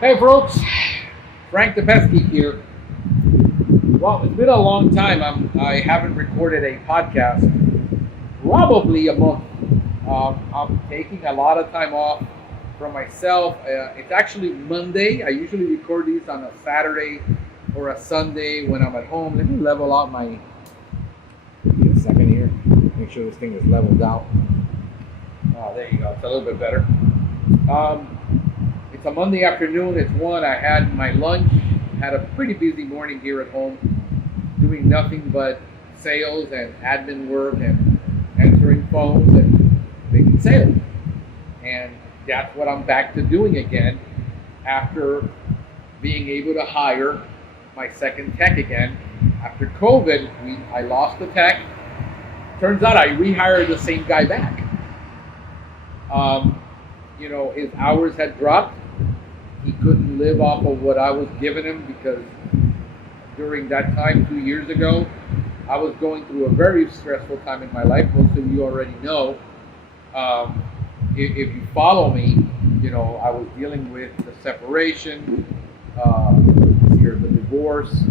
Hey folks, Frank the Pestgeek here. Well, it's been a long time. I haven't recorded a podcast, probably a month. I'm taking a lot of time off from myself. It's actually Monday. I usually record these on a Saturday or a Sunday when I'm at home. Let me level out my. Give me a second here. Make sure this thing is leveled out. Oh, there you go. It's a little bit better. It's a Monday afternoon. It's 1. I had my lunch. Had a pretty busy morning here at home, doing nothing but sales and admin work and answering phones and making sales. And that's what I'm back to doing again after being able to hire my second tech again. After COVID, I lost the tech. Turns out I rehired the same guy back. His hours had dropped. He couldn't live off of what I was giving him because during that time 2 years ago, I was going through a very stressful time in my life. Most of you already know. If you follow me, I was dealing with the separation, the divorce,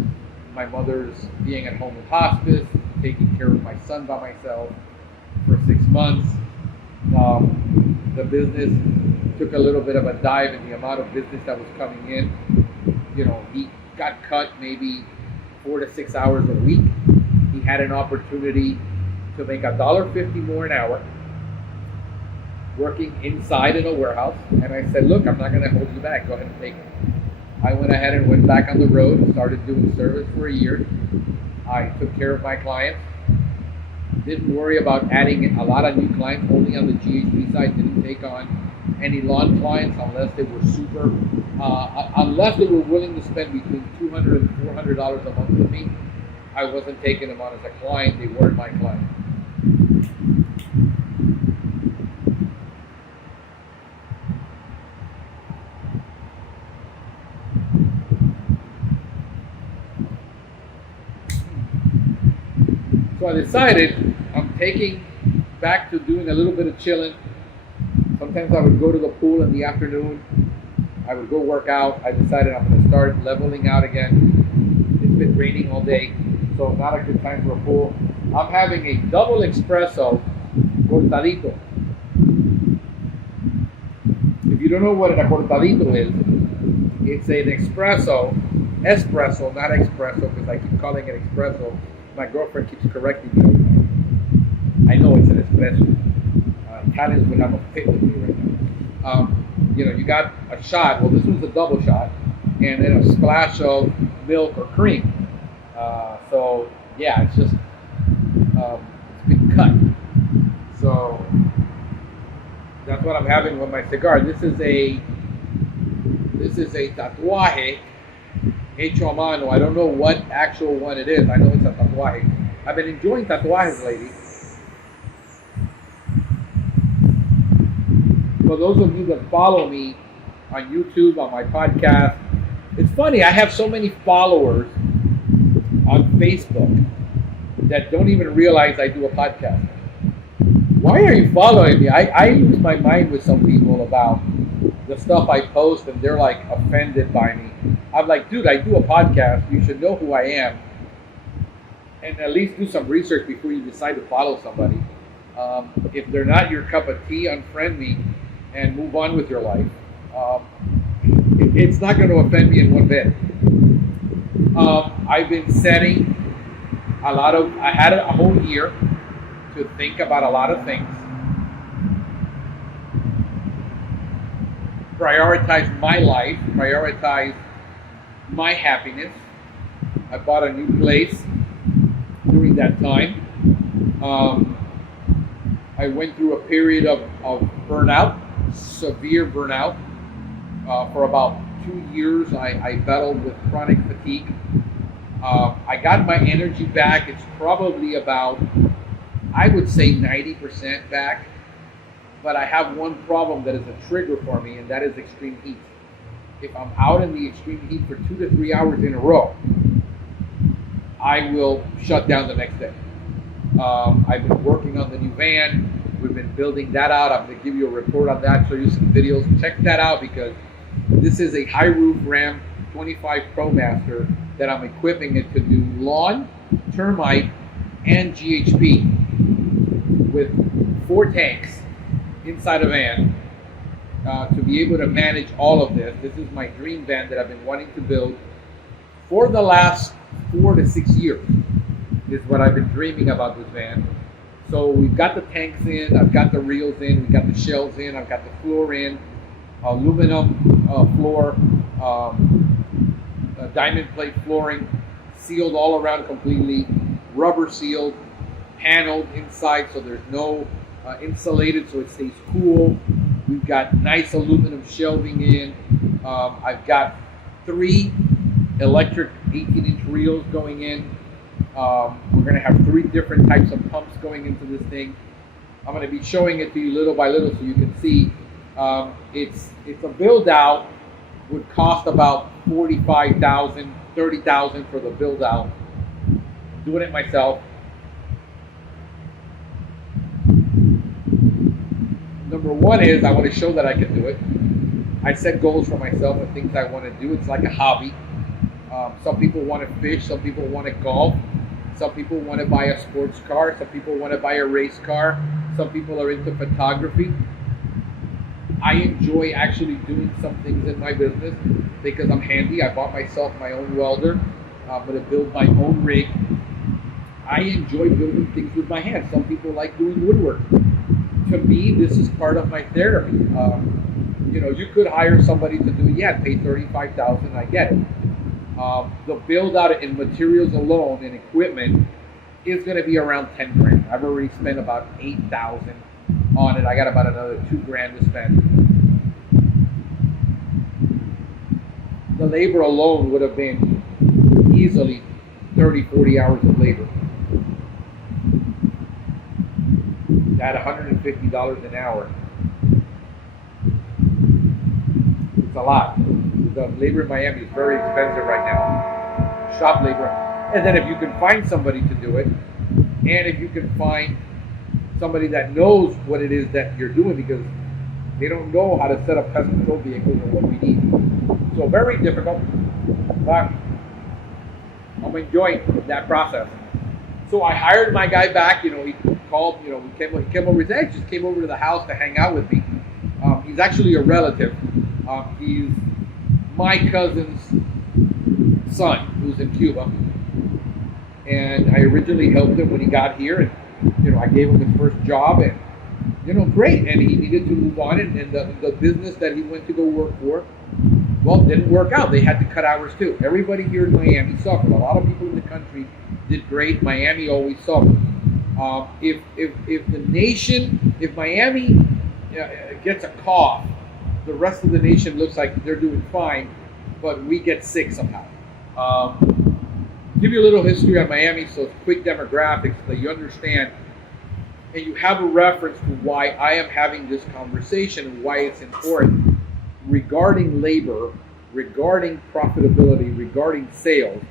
my mother's being at home with hospice, taking care of my son by myself for 6 months. The business took a little bit of a dive in the amount of business that was coming in. He got cut maybe 4 to 6 hours a week. He had an opportunity to make $1.50 more an hour working inside in a warehouse. And I said, look, I'm not going to hold you back. Go ahead and take it. I went ahead and went back on the road and started doing service for a year. I took care of my clients. Didn't worry about adding a lot of new clients, only on the GHB side. Didn't take on any lawn clients unless they were unless they were willing to spend between $200 and $400 a month with me. I wasn't taking them on as a client. They weren't my client. So I decided I'm taking back to doing a little bit of chilling. Sometimes I would go to the pool in the afternoon. I would go work out. I decided I'm going to start leveling out again. It's been raining all day, so not a good time for a pool. I'm having a double espresso cortadito. If you don't know what a cortadito is, it's an espresso, not espresso, because I keep calling it espresso. My girlfriend keeps correcting me. I know it's an espresso. Italians would have a fit with me right now. You got a shot. Well, this one's a double shot, and then a splash of milk or cream. It's just it's been cut. So that's what I'm having with my cigar. This is a tatuaje hecho a mano. I don't know what actual one it is. I know it's a tatuaje. I've been enjoying tatuajes lately. For those of you that follow me on YouTube, on my podcast, it's funny, I have so many followers on Facebook that don't even realize I do a podcast. Why are you following me? I lose my mind with some people about the stuff I post, and they're like offended by me. I'm like, dude, I do a podcast. You should know who I am, and at least do some research before you decide to follow somebody. If they're not your cup of tea, unfriend me and move on with your life. It's not going to offend me in one bit. I've been setting I had a whole year to think about a lot of things. Prioritize my life, prioritize my happiness. I bought a new place during that time. I went through a period of burnout, severe burnout. For about 2 years, I battled with chronic fatigue. I got my energy back. It's probably about, I would say 90% back. But I have one problem that is a trigger for me, and that is extreme heat. If I'm out in the extreme heat for 2 to 3 hours in a row, I will shut down the next day. I've been working on the new van. We've been building that out. I'm going to give you a report on that, show you some videos. Check that out because This is a high roof Ram 25 ProMaster that I'm equipping it to do lawn, termite, and GHB with 4 tanks inside a van to be able to manage all of this. This is my dream van that I've been wanting to build for the last 4 to 6 years is what I've been dreaming about this van. So we've got the tanks in, I've got the reels in, we've got the shells in, I've got the floor in, aluminum floor, diamond plate flooring, sealed all around completely, rubber sealed, paneled inside so there's no insulated so it stays cool. We've got nice aluminum shelving in. I've got 3 electric 18-inch reels going in. We're going to have 3 different types of pumps going into this thing. I'm going to be showing it to you little by little so you can see. It's a build out, would cost about $45,000, $30,000 for the build out. Doing it myself. Number 1 is I want to show that I can do it. I set goals for myself and things I want to do. It's like a hobby. Some people want to fish, some people want to golf, some people want to buy a sports car, some people want to buy a race car, some people are into photography. I enjoy actually doing some things in my business because I'm handy. I bought myself my own welder. I'm going to build my own rig. I enjoy building things with my hands. Some people like doing woodwork. To me, this is part of my therapy. You could hire somebody to do it. Yeah, pay $35,000. I get it. The build out in materials alone and equipment is going to be around $10,000. I've already spent about $8,000 on it. I got about another $2,000 to spend. The labor alone would have been easily 30, 40 hours of labor. At $150 an hour. It's a lot. The labor in Miami is very expensive right now. Shop labor. And then if you can find somebody to do it, and if you can find somebody that knows what it is that you're doing, because they don't know how to set up pest control vehicles and what we need. So very difficult, but I'm enjoying that process. So I hired my guy back. He called. He came over. He said, just came over to the house to hang out with me. He's actually a relative. He's my cousin's son, who's in Cuba. And I originally helped him when he got here, and I gave him his first job, and great. And he needed to move on, and the business that he went to go work for, well, didn't work out. They had to cut hours too. Everybody here in Miami suffered. A lot of people in the country did great. Miami always suffered. If Miami gets a cough, the rest of the nation looks like they're doing fine, but we get sick somehow. Give you a little history on Miami, so it's quick demographics so that you understand, and you have a reference to why I am having this conversation and why it's important regarding labor, regarding profitability, regarding sales,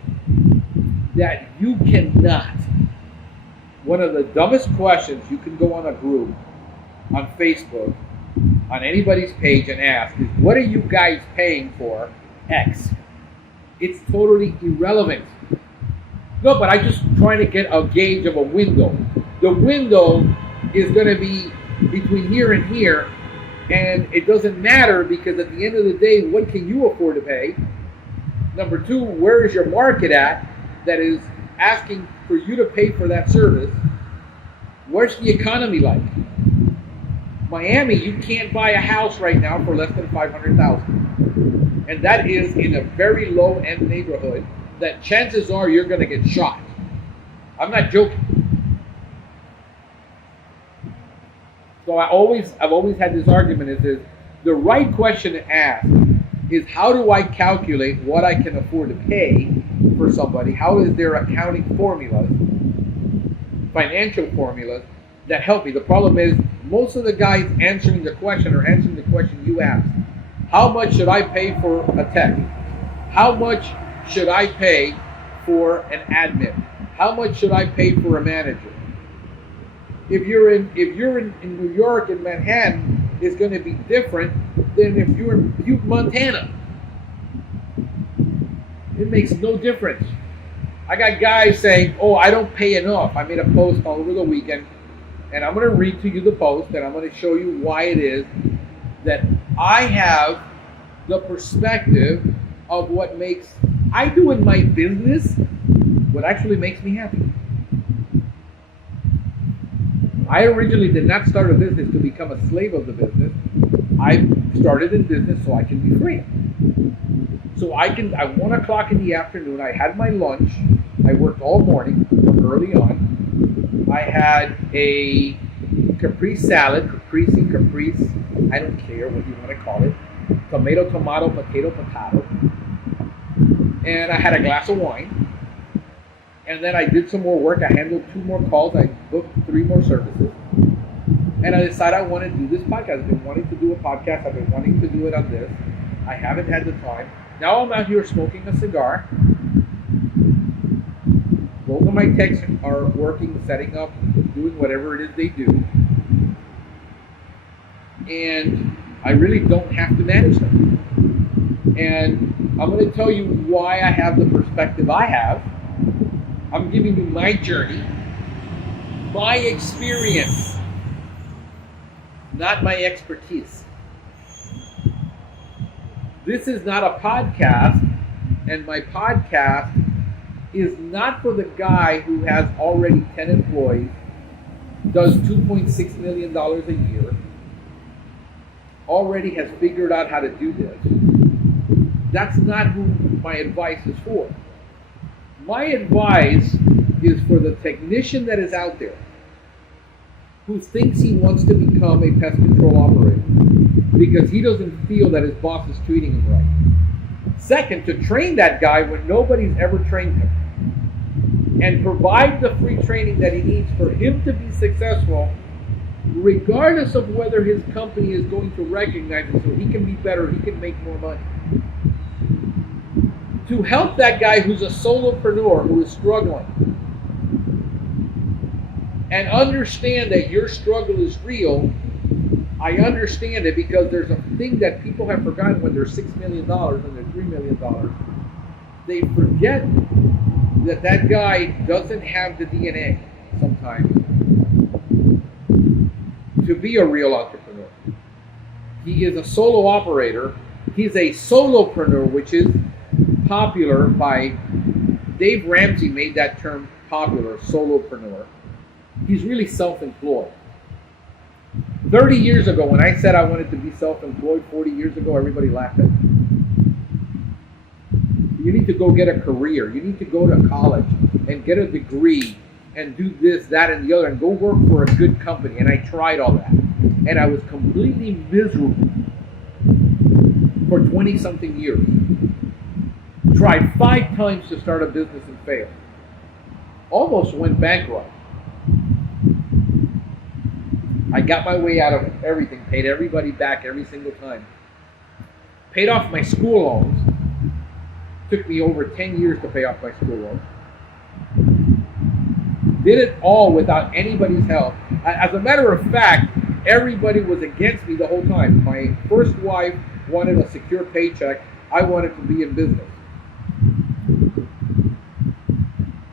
that you cannot. One of the dumbest questions you can go on a group, on Facebook, on anybody's page and ask is, what are you guys paying for X? It's totally irrelevant. No, but I'm just trying to get a gauge of a window. The window is going to be between here and here, and it doesn't matter because at the end of the day, what can you afford to pay? Number 2, where is your market at that is asking for you to pay for that service? Where's the economy like? Miami, you can't buy a house right now for less than $500,000. And that is in a very low-end neighborhood that chances are you're going to get shot. I'm not joking. So I've always had this argument is the right question to ask is, how do I calculate what I can afford to pay for somebody? How is there accounting formulas, financial formulas that help me? The problem is most of the guys answering the question you asked. How much should I pay for a tech? How much should I pay for an admin? How much should I pay for a manager? If you're in New York, in Manhattan, is going to be different than if you're in Butte, Montana. It makes no difference. I got guys saying, oh, I don't pay enough. I made a post over the weekend, and I'm going to read to you the post, and I'm going to show you why it is that I have the perspective of what I do in my business what actually makes me happy. I originally did not start a business to become a slave of the business. I started in business so I can be free. So at 1 o'clock in the afternoon, I had my lunch. I worked all morning from early on. I had a caprese salad, caprese, I don't care what you want to call it. Tomato, potato. And I had a glass of wine. And then I did some more work. I handled 2 more calls. I booked 3 more services. And I decided I want to do this podcast. I've been wanting to do a podcast. I've been wanting to do it on this. I haven't had the time. Now I'm out here smoking a cigar. Both of my techs are working, setting up, doing whatever it is they do. And I really don't have to manage them. And I'm going to tell you why I have the perspective I have. I'm giving you my journey, my experience, not my expertise. This is not a podcast, and my podcast is not for the guy who has already 10 employees, does $2.6 million a year, already has figured out how to do this. That's not who my advice is for. My advice is for the technician that is out there who thinks he wants to become a pest control operator because he doesn't feel that his boss is treating him right. Second, to train that guy when nobody's ever trained him and provide the free training that he needs for him to be successful, regardless of whether his company is going to recognize it so he can be better, he can make more money. To help that guy who's a solopreneur who is struggling and understand that your struggle is real. I understand it because there's a thing that people have forgotten when they're $6 million and they're $3 million. They forget that guy doesn't have the DNA sometimes to be a real entrepreneur. He is a solo operator. He's a solopreneur, which is popular by Dave Ramsey made that term popular, solopreneur. He's really self-employed. 30 years ago, when I said I wanted to be self-employed 40 years ago, everybody laughed at me. You need to go get a career. You need to go to college and get a degree and do this, that, and the other, and go work for a good company. And I tried all that. And I was completely miserable for 20-something years. Tried 5 times to start a business and failed. Almost went bankrupt. I got my way out of everything, paid everybody back every single time. Paid off my school loans. Took me over 10 years to pay off my school loans. Did it all without anybody's help. As a matter of fact, everybody was against me the whole time. My first wife wanted a secure paycheck. I wanted to be in business.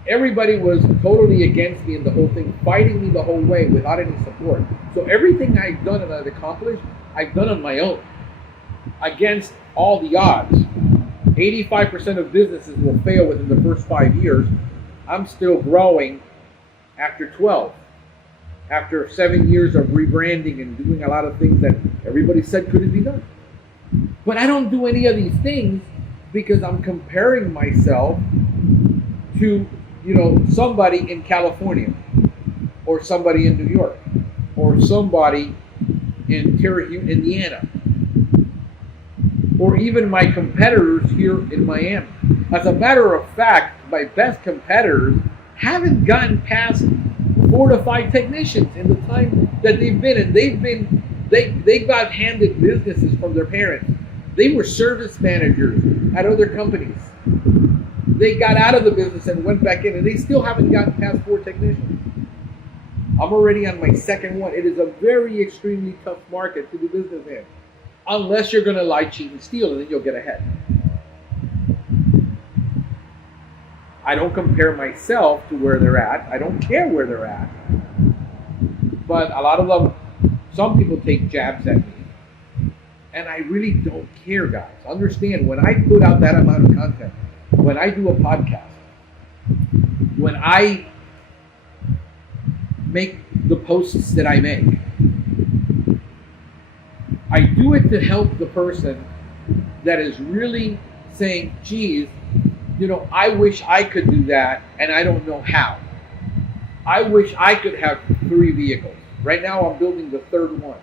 Everybody was totally against me in the whole thing, fighting me the whole way without any support. So everything I've done and I've accomplished, I've done on my own, against all the odds. 85% of businesses will fail within the first 5 years. I'm still growing after 12. After 7 years of rebranding and doing a lot of things that everybody said couldn't be done. But I don't do any of these things because I'm comparing myself to, somebody in California, or somebody in New York, or somebody in Terre Haute, Indiana, or even my competitors here in Miami. As a matter of fact, my best competitors haven't gotten past 4 to 5 technicians in the time that they've been, and they got handed businesses from their parents. They were service managers at other companies. They got out of the business and went back in, and they still haven't gotten past 4 technicians. I'm already on my second one. It is a very extremely tough market to do business in. Unless you're going to lie, cheat, and steal, and then you'll get ahead. I don't compare myself to where they're at. I don't care where they're at. But a lot of them, some people take jabs at me. And I really don't care, guys. Understand, when I put out that amount of content, when I do a podcast, when I make the posts that I make, I do it to help the person that is really saying, geez, I wish I could do that, and I don't know how. I wish I could have 3 vehicles. Right now, I'm building the 3rd one.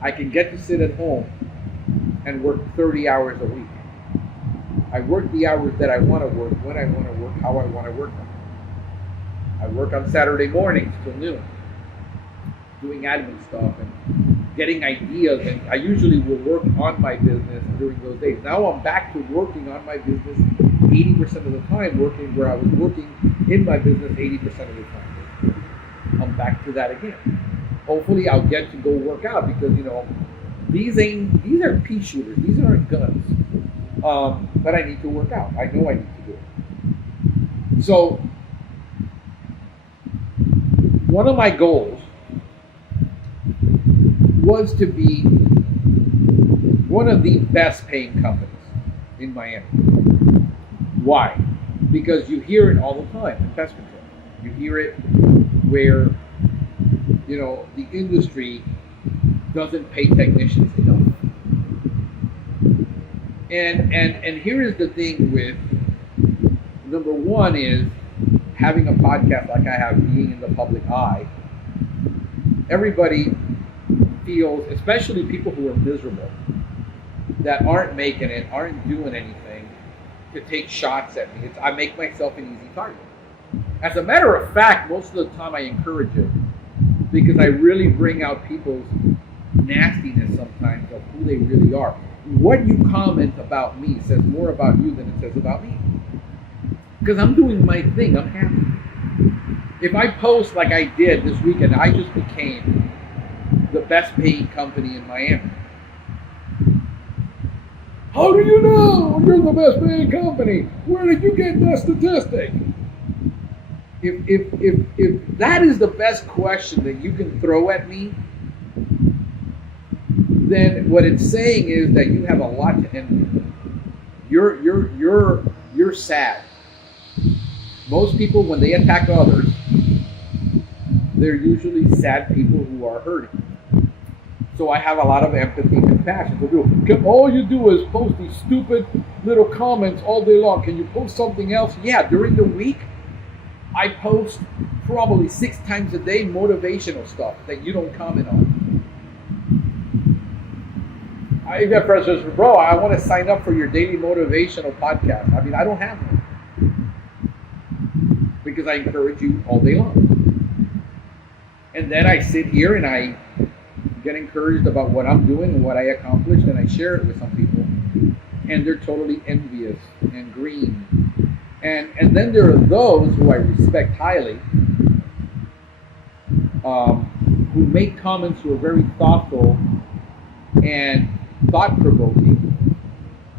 I can get to sit at home and work 30 hours a week. I work the hours that I want to work, when I want to work, how I want to work them. I work on Saturday mornings till noon, doing admin stuff and getting ideas, and I usually will work on my business during those days. Now I'm back to working on my business 80% of the time, working where I was working in my business 80% of the time. I'm back to that again. Hopefully I'll get to go work out because, these are pea shooters. These aren't guns. But I need to work out. I know I need to do it. So one of my goals was to be one of the best paying companies in Miami. Why? Because you hear it all the time in pest control. You hear it where, the industry doesn't pay technicians enough. And here is the thing with, number one is having a podcast like I have, being in the public eye. Everybody feels, especially people who are miserable, that aren't making it, aren't doing anything, to take shots at me. I make myself an easy target. As a matter of fact, most of the time I encourage it because I really bring out people's nastiness sometimes of who they really are. What you comment about me says more about you than it says about me. Because I'm doing my thing, I'm happy. If I post like I did this weekend, I just became the best paying company in Miami. How do you know you're the best paying company? Where did you get that statistic? If that is the best question that you can throw at me, then what it's saying is that you have a lot to envy. You're sad. Most people, when they attack others, they're usually sad people who are hurting. So I have a lot of empathy and compassion. So all you do is post these stupid little comments all day long. Can you post something else? Yeah, during the week, I post probably 6 times a day motivational stuff that you don't comment on. I got friends who say, bro, I want to sign up for your daily motivational podcast. I mean, I don't have one. Because I encourage you all day long. And then I sit here and I get encouraged about what I'm doing and what I accomplished, and I share it with some people. And they're totally envious and green. And then there are those who I respect highly, who make comments who are very thoughtful and thought-provoking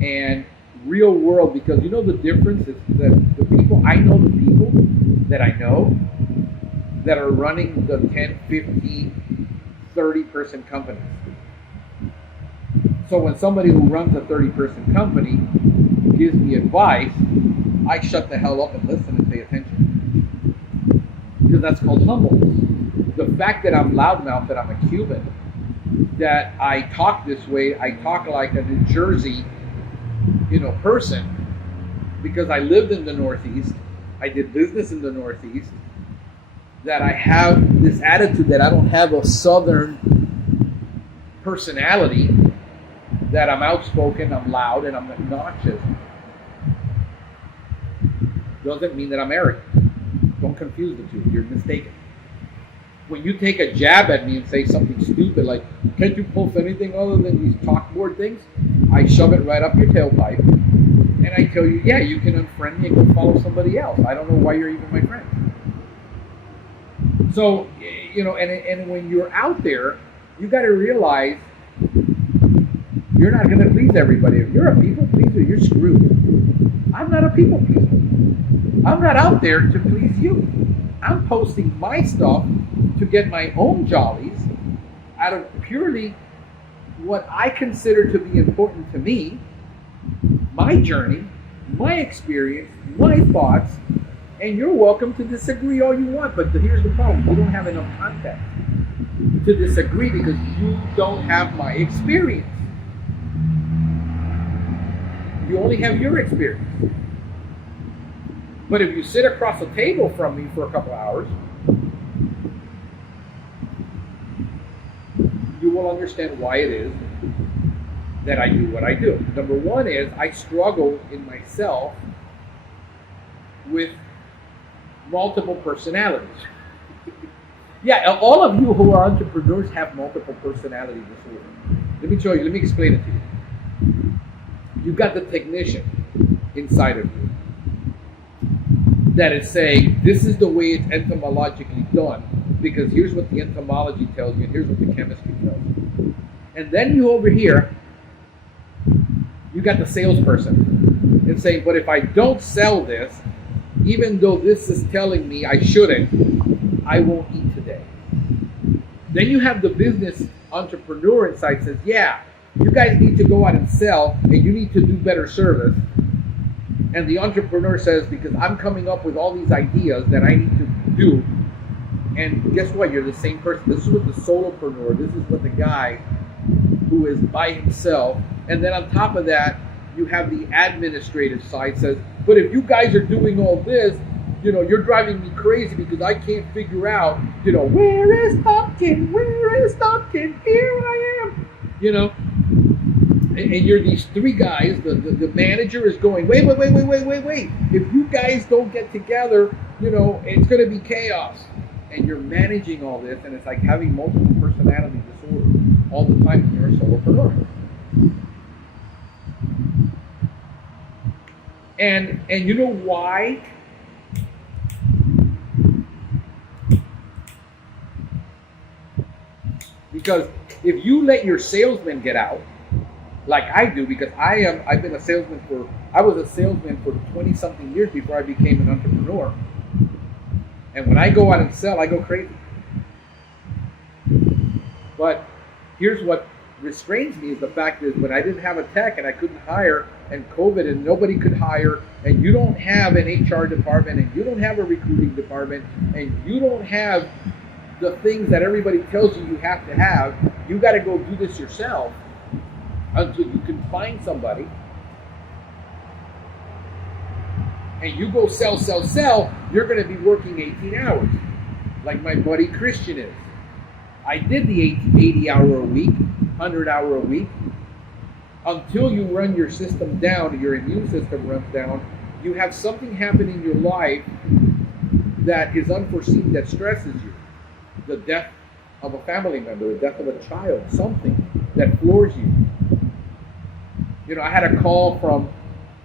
and real world, because you know the difference is that the people that I know that are running the 10, 15, 30-person companies. So when somebody who runs a 30-person company gives me advice, I shut the hell up and listen and pay attention. Because that's called humbleness. The fact that I'm loudmouth, that I'm a Cuban, that I talk this way, I talk like a New Jersey, person, because I lived in the Northeast, I did business in the Northeast, that I have this attitude that I don't have a Southern personality, that I'm outspoken, I'm loud, and I'm obnoxious, doesn't mean that I'm arrogant. Don't confuse the two. You're mistaken. When you take a jab at me and say something stupid like, can't you post anything other than these chalkboard things? I shove it right up your tailpipe, and I tell you, yeah, you can unfriend me and go follow somebody else. I don't know why you're even my friend. So, and when you're out there, you got to realize you're not going to please everybody. If you're a people pleaser, you're screwed. I'm not a people pleaser. I'm not out there to please you. I'm posting my stuff to get my own jollies out of purely what I consider to be important to me, my journey, my experience, my thoughts, and you're welcome to disagree all you want, but here's the problem. You don't have enough context to disagree because you don't have my experience. You only have your experience. But if you sit across the table from me for a couple hours, you will understand why it is that I do what I do. Number one is I struggle in myself with multiple personalities. Yeah, all of you who are entrepreneurs have multiple personality disorder. Let me show you, let me explain it to you. You've got the technician inside of you that is saying, this is the way it's entomologically done, because here's what the entomology tells you, and here's what the chemistry tells you. And then you over here, you got the salesperson and saying, but if I don't sell this, even though this is telling me I shouldn't, I won't eat today. Then you have the business entrepreneur inside says, yeah, you guys need to go out and sell, and you need to do better service. And the entrepreneur says, because I'm coming up with all these ideas that I need to do. And guess what? You're the same person. This is what the solopreneur, this is what the guy who is by himself. And then on top of that, you have the administrative side says, but if you guys are doing all this, you're driving me crazy because I can't figure out, where is Tompkin? Where is Tompkin? Here I am. And you're these three guys, the manager is going, wait. If you guys don't get together, it's going to be chaos. And you're managing all this, and it's like having multiple personality disorder all the time when you're a solopreneur. And you know why? Because if you let your salesman get out, like I do, because I was a salesman for 20 something years before I became an entrepreneur. And when I go out and sell, I go crazy. But here's what restrains me is the fact is when I didn't have a tech and I couldn't hire, and COVID and nobody could hire, and you don't have an HR department, and you don't have a recruiting department, and you don't have the things that everybody tells you have to have, you got to go do this yourself until you can find somebody. And you go sell, you're going to be working 18 hours, like my buddy Christian is. I did the 80 hour a week, 100 hour a week. Until you run your system down, your immune system runs down, you have something happen in your life that is unforeseen, that stresses you. The death of a family member, the death of a child, something that floors you. I had a call from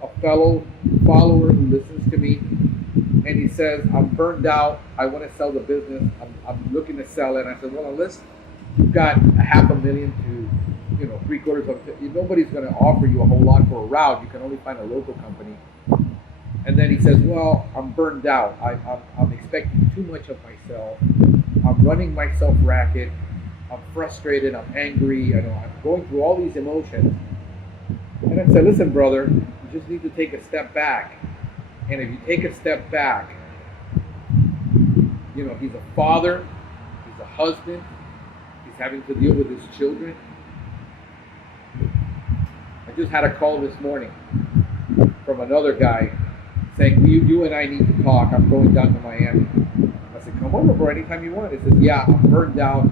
a fellow follower who listens to me, and he says, I'm burned out, I want to sell the business, I'm looking to sell it. And I said, well, unless you've got $500,000 to, $750,000, nobody's going to offer you a whole lot for a route. You can only find a local company. And then he says, well, I'm burned out, I'm expecting too much of myself, I'm running myself ragged, I'm frustrated, I'm angry, I'm going through all these emotions. And I said, listen, brother, you just need to take a step back. And if you take a step back, he's a father, he's a husband, he's having to deal with his children. I just had a call this morning from another guy saying, you and I need to talk. I'm going down to Miami. I said, come over, bro, anytime you want. He says, yeah, I'm burned out.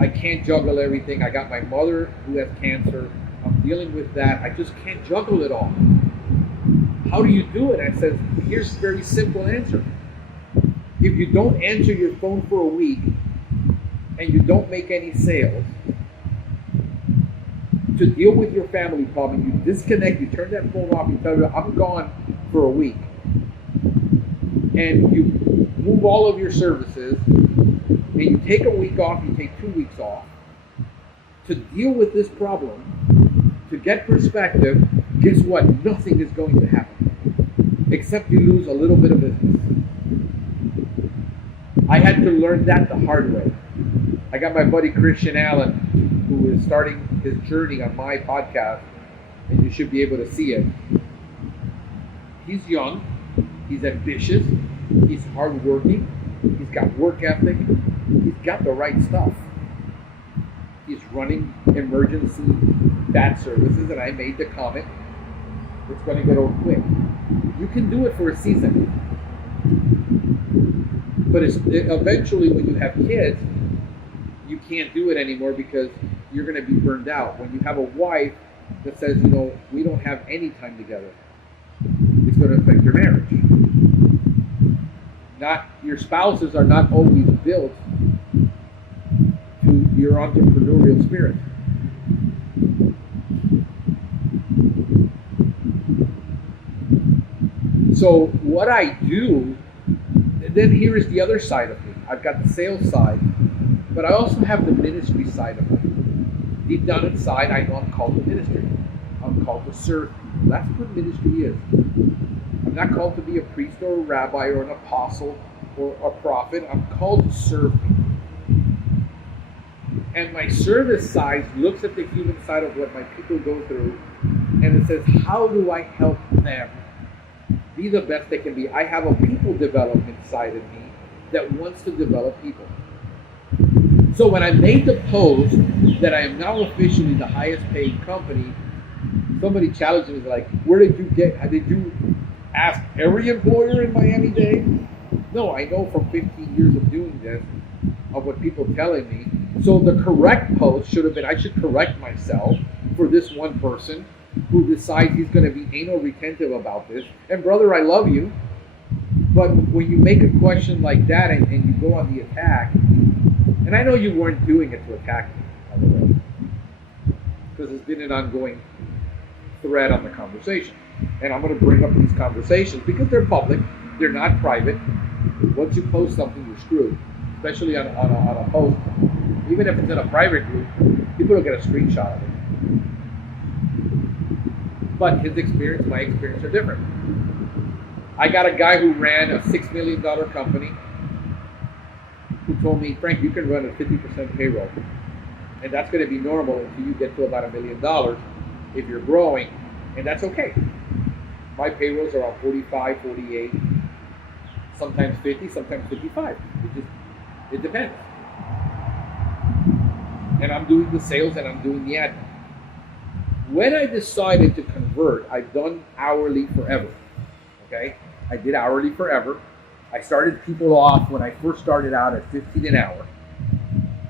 I can't juggle everything. I got my mother who has cancer. I'm dealing with that. I just can't juggle it all. How do you do it? I said, here's a very simple answer. If you don't answer your phone for a week and you don't make any sales, to deal with your family problem, you disconnect, you turn that phone off, you tell them, I'm gone for a week. And you move all of your services, and you take a week off, you take 2 weeks off, to deal with this problem, to get perspective. Guess what? Nothing is going to happen, except you lose a little bit of business. I had to learn that the hard way. I got my buddy Christian Allen, who is starting his journey on my podcast, and you should be able to see it. He's young, he's ambitious, he's hardworking, he's got work ethic, he's got the right stuff. He's running emergency bat services, and I made the comment, it's going to get old quick. You can do it for a season, but eventually when you have kids, you can't do it anymore because you're going to be burned out. When you have a wife that says, we don't have any time together, it's going to affect your marriage. Your spouses are not always built to your entrepreneurial spirit. So what I do, then here is the other side of me. I've got the sales side, but I also have the ministry side of me. Deep down inside, I know I'm called to ministry. I'm called to serve people. That's what ministry is. I'm not called to be a priest or a rabbi or an apostle or a prophet. I'm called to serve people. And my service side looks at the human side of what my people go through, and it says, how do I help them be the best they can be? I have a people development side of me that wants to develop people. So when I made the post that I am now officially the highest paid company, somebody challenged me, like, did you ask every employer in Miami-Dade? No, I know from 15 years of doing this, of what people are telling me. So the correct post should have been, I should correct myself for this one person who decides he's going to be anal retentive about this. And brother, I love you, but when you make a question like that and you go on the attack, and I know you weren't doing it to attack me, by the way, because it's been an ongoing thread on the conversation. And I'm going to bring up these conversations because they're public, they're not private. Once you post something, you're screwed, especially on a post. Even if it's in a private group, people will get a screenshot of it. But his experience, my experience are different. I got a guy who ran a $6 million company who told me, Frank, you can run a 50% payroll. And that's going to be normal until you get to about $1 million if you're growing. And that's okay. My payrolls are around 45, 48, sometimes 50, sometimes 55. It depends. And I'm doing the sales and I'm doing the admin. When I decided to convert, I've done hourly forever. Okay? I did hourly forever. I started people off when I first started out at 15 an hour.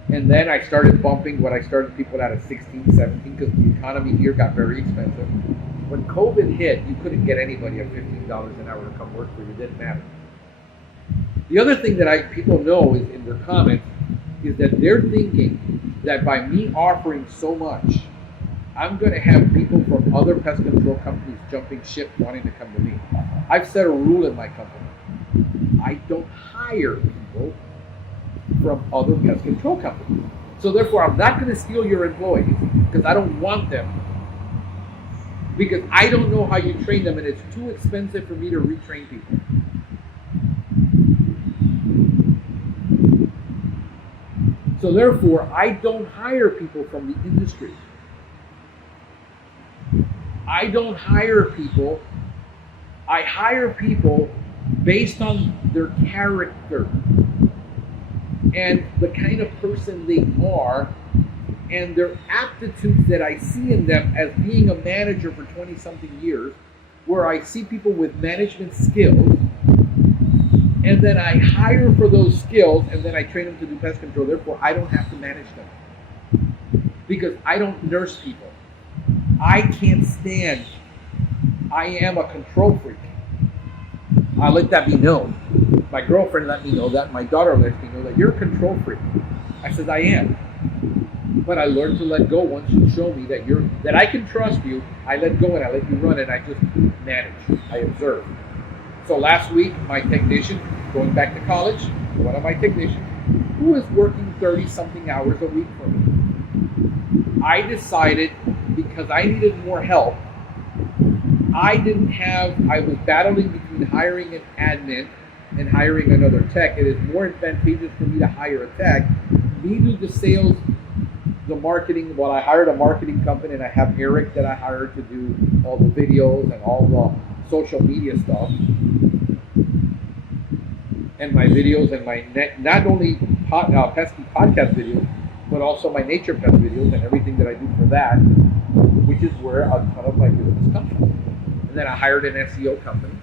And then I started bumping when I started people out at 16, 17 because the economy here got very expensive. When COVID hit, you couldn't get anybody at $15 an hour to come work for you. It didn't matter. The other thing that people know is in their comments is that they're thinking that by me offering so much, I'm going to have people from other pest control companies jumping ship wanting to come to me. I've set a rule in my company. I don't hire people from other pest control companies. So therefore, I'm not going to steal your employees because I don't want them. Because I don't know how you train them and it's too expensive for me to retrain people. So therefore, I don't hire people from the industry. I don't hire people. I hire people based on their character and the kind of person they are and their aptitudes that I see in them as being a manager for 20-something years, where I see people with management skills, and then I hire for those skills, and then I train them to do pest control. Therefore, I don't have to manage them because I don't nurse people. I can't stand. I am a control freak. I let that be known. My girlfriend let me know that. My daughter let me know that you're a control freak. I said, I am. But I learned to let go once you show me that I can trust you. I let go and I let you run and I just manage. I observe. So last week, my technician, going back to college, one of my technicians, who was working 30-something hours a week for me, I decided, because I needed more help, I was battling between hiring an admin and hiring another tech. It is more advantageous for me to hire a tech, me do the sales, the marketing. Well, I hired a marketing company and I have Eric that I hired to do all the videos and all the social media stuff. And my videos and my not only Pestgeek Podcast videos, but also my Naturepest videos and everything that I do for that, which is where a ton of my business comes from. And then I hired an SEO company.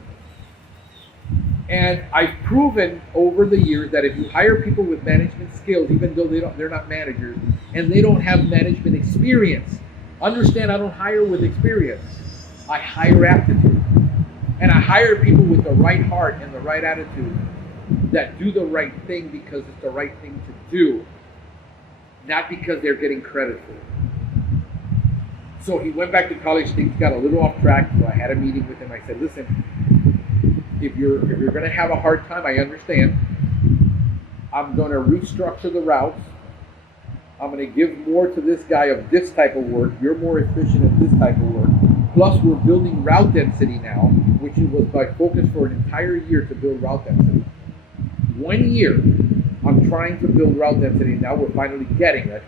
And I've proven over the years that if you hire people with management skills, even though they're not managers, and they don't have management experience, understand I don't hire with experience. I hire aptitude. And I hire people with the right heart and the right attitude that do the right thing because it's the right thing to do, not because they're getting credit for it. So he went back to college, things got a little off track, so I had a meeting with him. I said, listen, if you're going to have a hard time, I understand. I'm going to restructure the routes. I'm going to give more to this guy of this type of work. You're more efficient at this type of work. Plus, we're building route density now, which was my focus for an entire year to build route density. 1 year, I'm trying to build route density. Now we're finally getting it.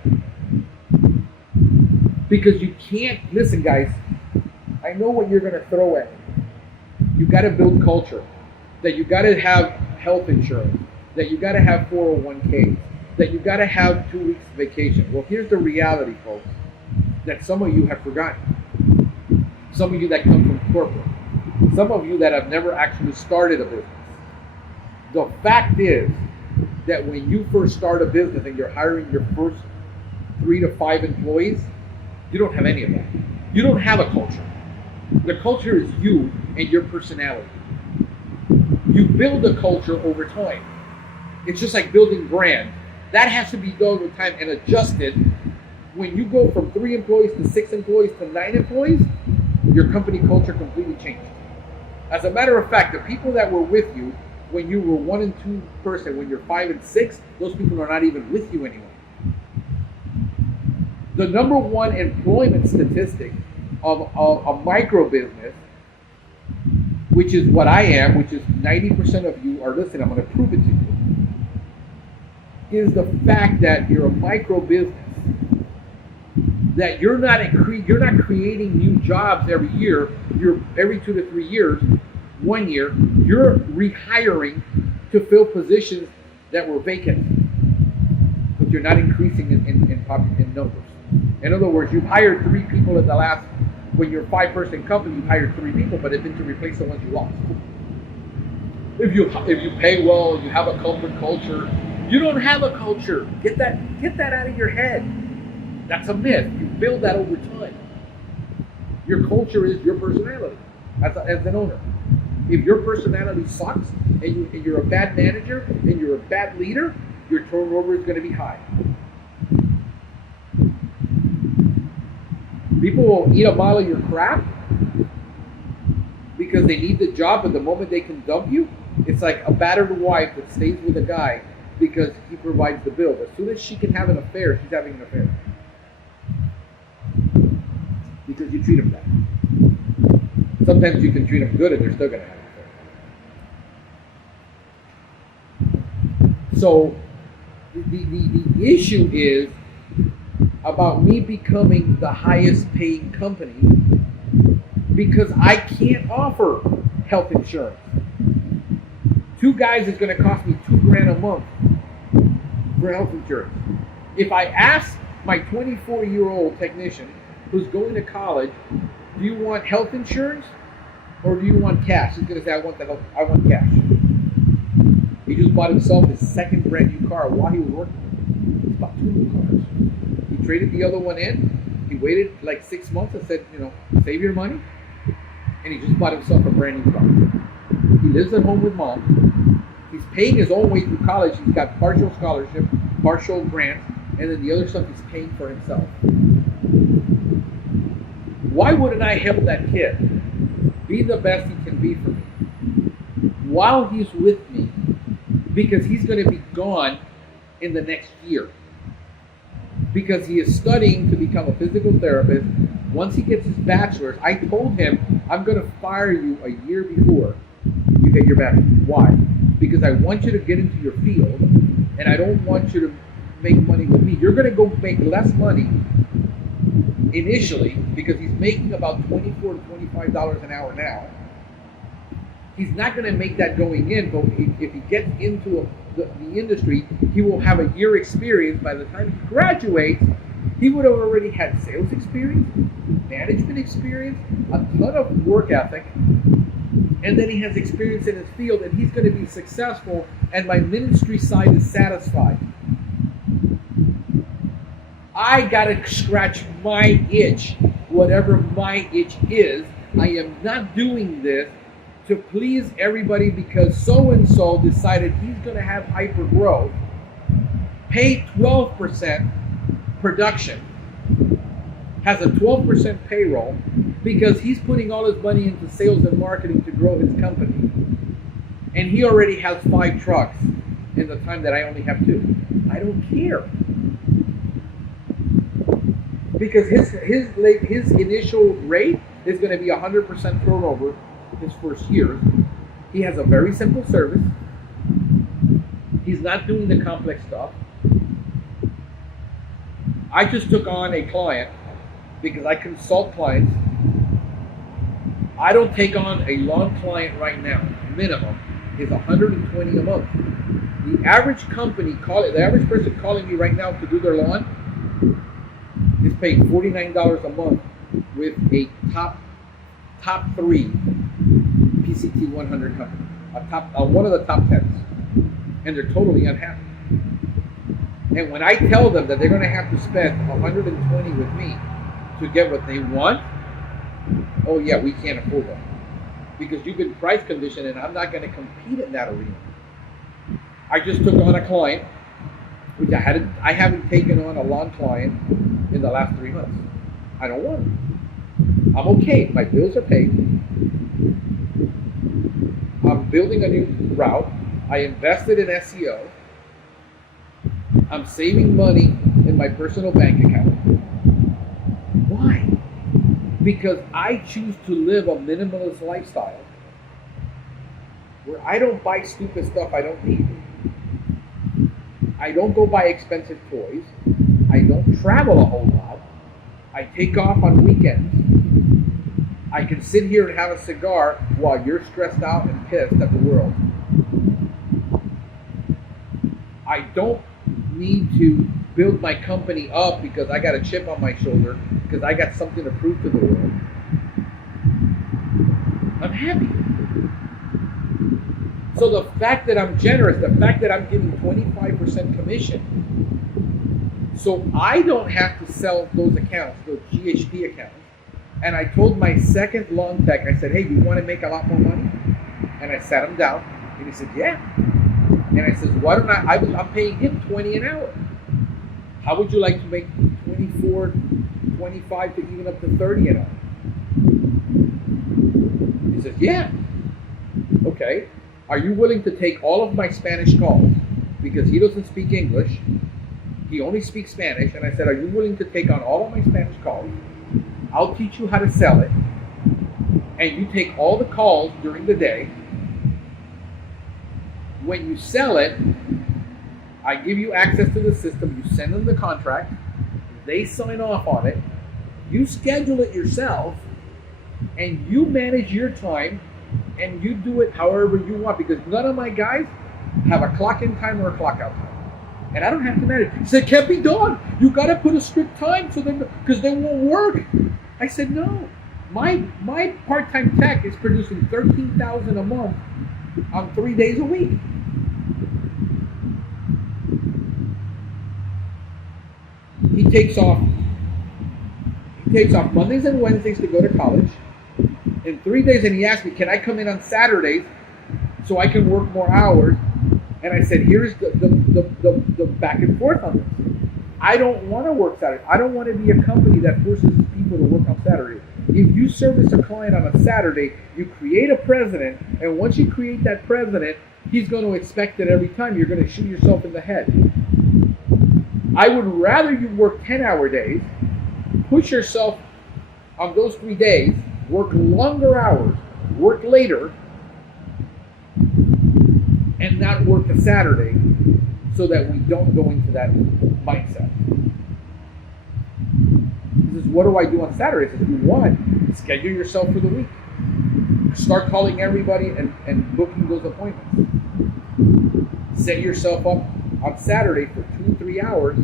Because you can't, listen guys, I know what you're going to throw at me. You got to build culture, that you got to have health insurance, that you got to have 401ks, that you got to have 2 weeks vacation. Well, here's the reality, folks, that some of you have forgotten. Some of you that come from corporate, some of you that have never actually started a business. The fact is that when you first start a business and you're hiring your first 3 to 5 employees, you don't have any of that. You don't have a culture. The culture is you and your personality. You build a culture over time. It's just like building brand. That has to be done with time and adjusted. When you go from 3 employees to 6 employees to 9 employees, your company culture completely changed. As a matter of fact, the people that were with you when you were 1 and 2 person, when you're 5 and 6, those people are not even with you anymore. The number one employment statistic of a micro business, which is what I am, which is 90% of you are listening, I'm going to prove it to you, is the fact that you're a micro business, that you're not creating new jobs every year. You're every 2 to 3 years, 1 year, you're rehiring to fill positions that were vacant, but you're not increasing in numbers. In other words, you've hired 3 people at the last, when you're a 5-person company, you've hired 3 people, but it's been to replace the ones you lost. If you pay well, you have a corporate culture, you don't have a culture. Get that out of your head. That's a myth. You build that over time. Your culture is your personality as an owner. If your personality sucks and you're a bad manager and you're a bad leader, your turnover is going to be high. People will eat a mile of your crap because they need the job, but the moment they can dump you, it's like a battered wife that stays with a guy because he provides the bills. As soon as she can have an affair, she's having an affair. Because you treat them bad. Sometimes you can treat them good and they're still going to have an affair. So the issue is about me becoming the highest paying company because I can't offer health insurance. 2 guys is going to cost me $2,000 a month for health insurance. If I ask my 24-year-old technician who's going to college, do you want health insurance or do you want cash? He's going to say, I want cash. He just bought himself his 2nd brand new car while he was working. He bought 2 new cars. He traded the other one in. He waited like 6 months and said, save your money. And he just bought himself a brand new car. He lives at home with mom. He's paying his own way through college. He's got partial scholarship, partial grants. and then the other stuff he's paying for himself. Why wouldn't I help that kid be the best he can be for me while he's with me? Because he's going to be gone in the next year. Because he is studying to become a physical therapist. Once he gets his bachelor's, I told him, I'm going to fire you a year before you get your bachelor's. Why? Because I want you to get into your field, and I don't want you to make money with me. You're going to go make less money initially, because he's making about $24 to $25 an hour now. He's not going to make that going in, but if he gets into the industry, he will have a year experience. By the time he graduates, he would have already had sales experience, management experience, a ton of work ethic, and then he has experience in his field, and he's going to be successful, and my ministry side is satisfied. I got to scratch my itch, whatever my itch is. I am not doing this to please everybody because so-and-so decided he's going to have hyper growth, pay 12% production, has a 12% payroll because he's putting all his money into sales and marketing to grow his company. And he already has 5 trucks in the time that I only have 2. I don't care. Because his initial rate is going to be 100% turnover his first year. He has a very simple service. He's not doing the complex stuff. I just took on a client because I consult clients. I don't take on a lawn client right now. Minimum is $120 a month. The average person calling me right now to do their lawn is paying $49 a month with a top 3 PCT 100 company, one of the top 10s, and they're totally unhappy. And when I tell them that they're going to have to spend $120 with me to get what they want, oh yeah, we can't afford that because you've been price conditioned, and I'm not going to compete in that arena. I just took on a client, which I haven't taken on a lawn client in the last 3 months. I don't want it. I'm okay. My bills are paid. I'm building a new route. I invested in SEO. I'm saving money in my personal bank account. Why? Because I choose to live a minimalist lifestyle where I don't buy stupid stuff I don't need. I don't go buy expensive toys. I don't travel a whole lot. I take off on weekends. I can sit here and have a cigar while you're stressed out and pissed at the world. I don't need to build my company up because I got a chip on my shoulder because I got something to prove to the world. I'm happy. So the fact that I'm generous, the fact that I'm getting 25% commission, so I don't have to sell those accounts, those GHP accounts. And I told my second lawn tech, I said, hey, you want to make a lot more money? And I sat him down, and he said, yeah. And I said, why don't I'm paying him $20 an hour. How would you like to make 24, 25 to even up to $30 an hour? He says, yeah. Okay. Are you willing to take all of my Spanish calls? Because he doesn't speak English. He only speaks Spanish. And I said, are you willing to take on all of my Spanish calls? I'll teach you how to sell it. And you take all the calls during the day. When you sell it, I give you access to the system. You send them the contract. They sign off on it. You schedule it yourself. And you manage your time. And you do it however you want. Because none of my guys have a clock in time or a clock out time. And I don't have to manage. He said, it can't be done. You got to put a strict time for them because they won't work. I said, no. My part-time tech is producing $13,000 a month on 3 days a week. He takes off Mondays and Wednesdays to go to college. In 3 days, and he asked me, can I come in on Saturdays so I can work more hours? And I said, here's the back and forth on this. I don't want to work Saturday. I don't want to be a company that forces people to work on Saturday. If you service a client on a Saturday, you create a precedent, and once you create that precedent, he's going to expect it every time. You're going to shoot yourself in the head. I would rather you work 10-hour days, push yourself on those 3 days, work longer hours, work later, and not work a Saturday, so that we don't go into that mindset. He says, what do I do on Saturday? He says, you want, schedule yourself for the week. Start calling everybody and booking those appointments. Set yourself up on Saturday for 2-3 hours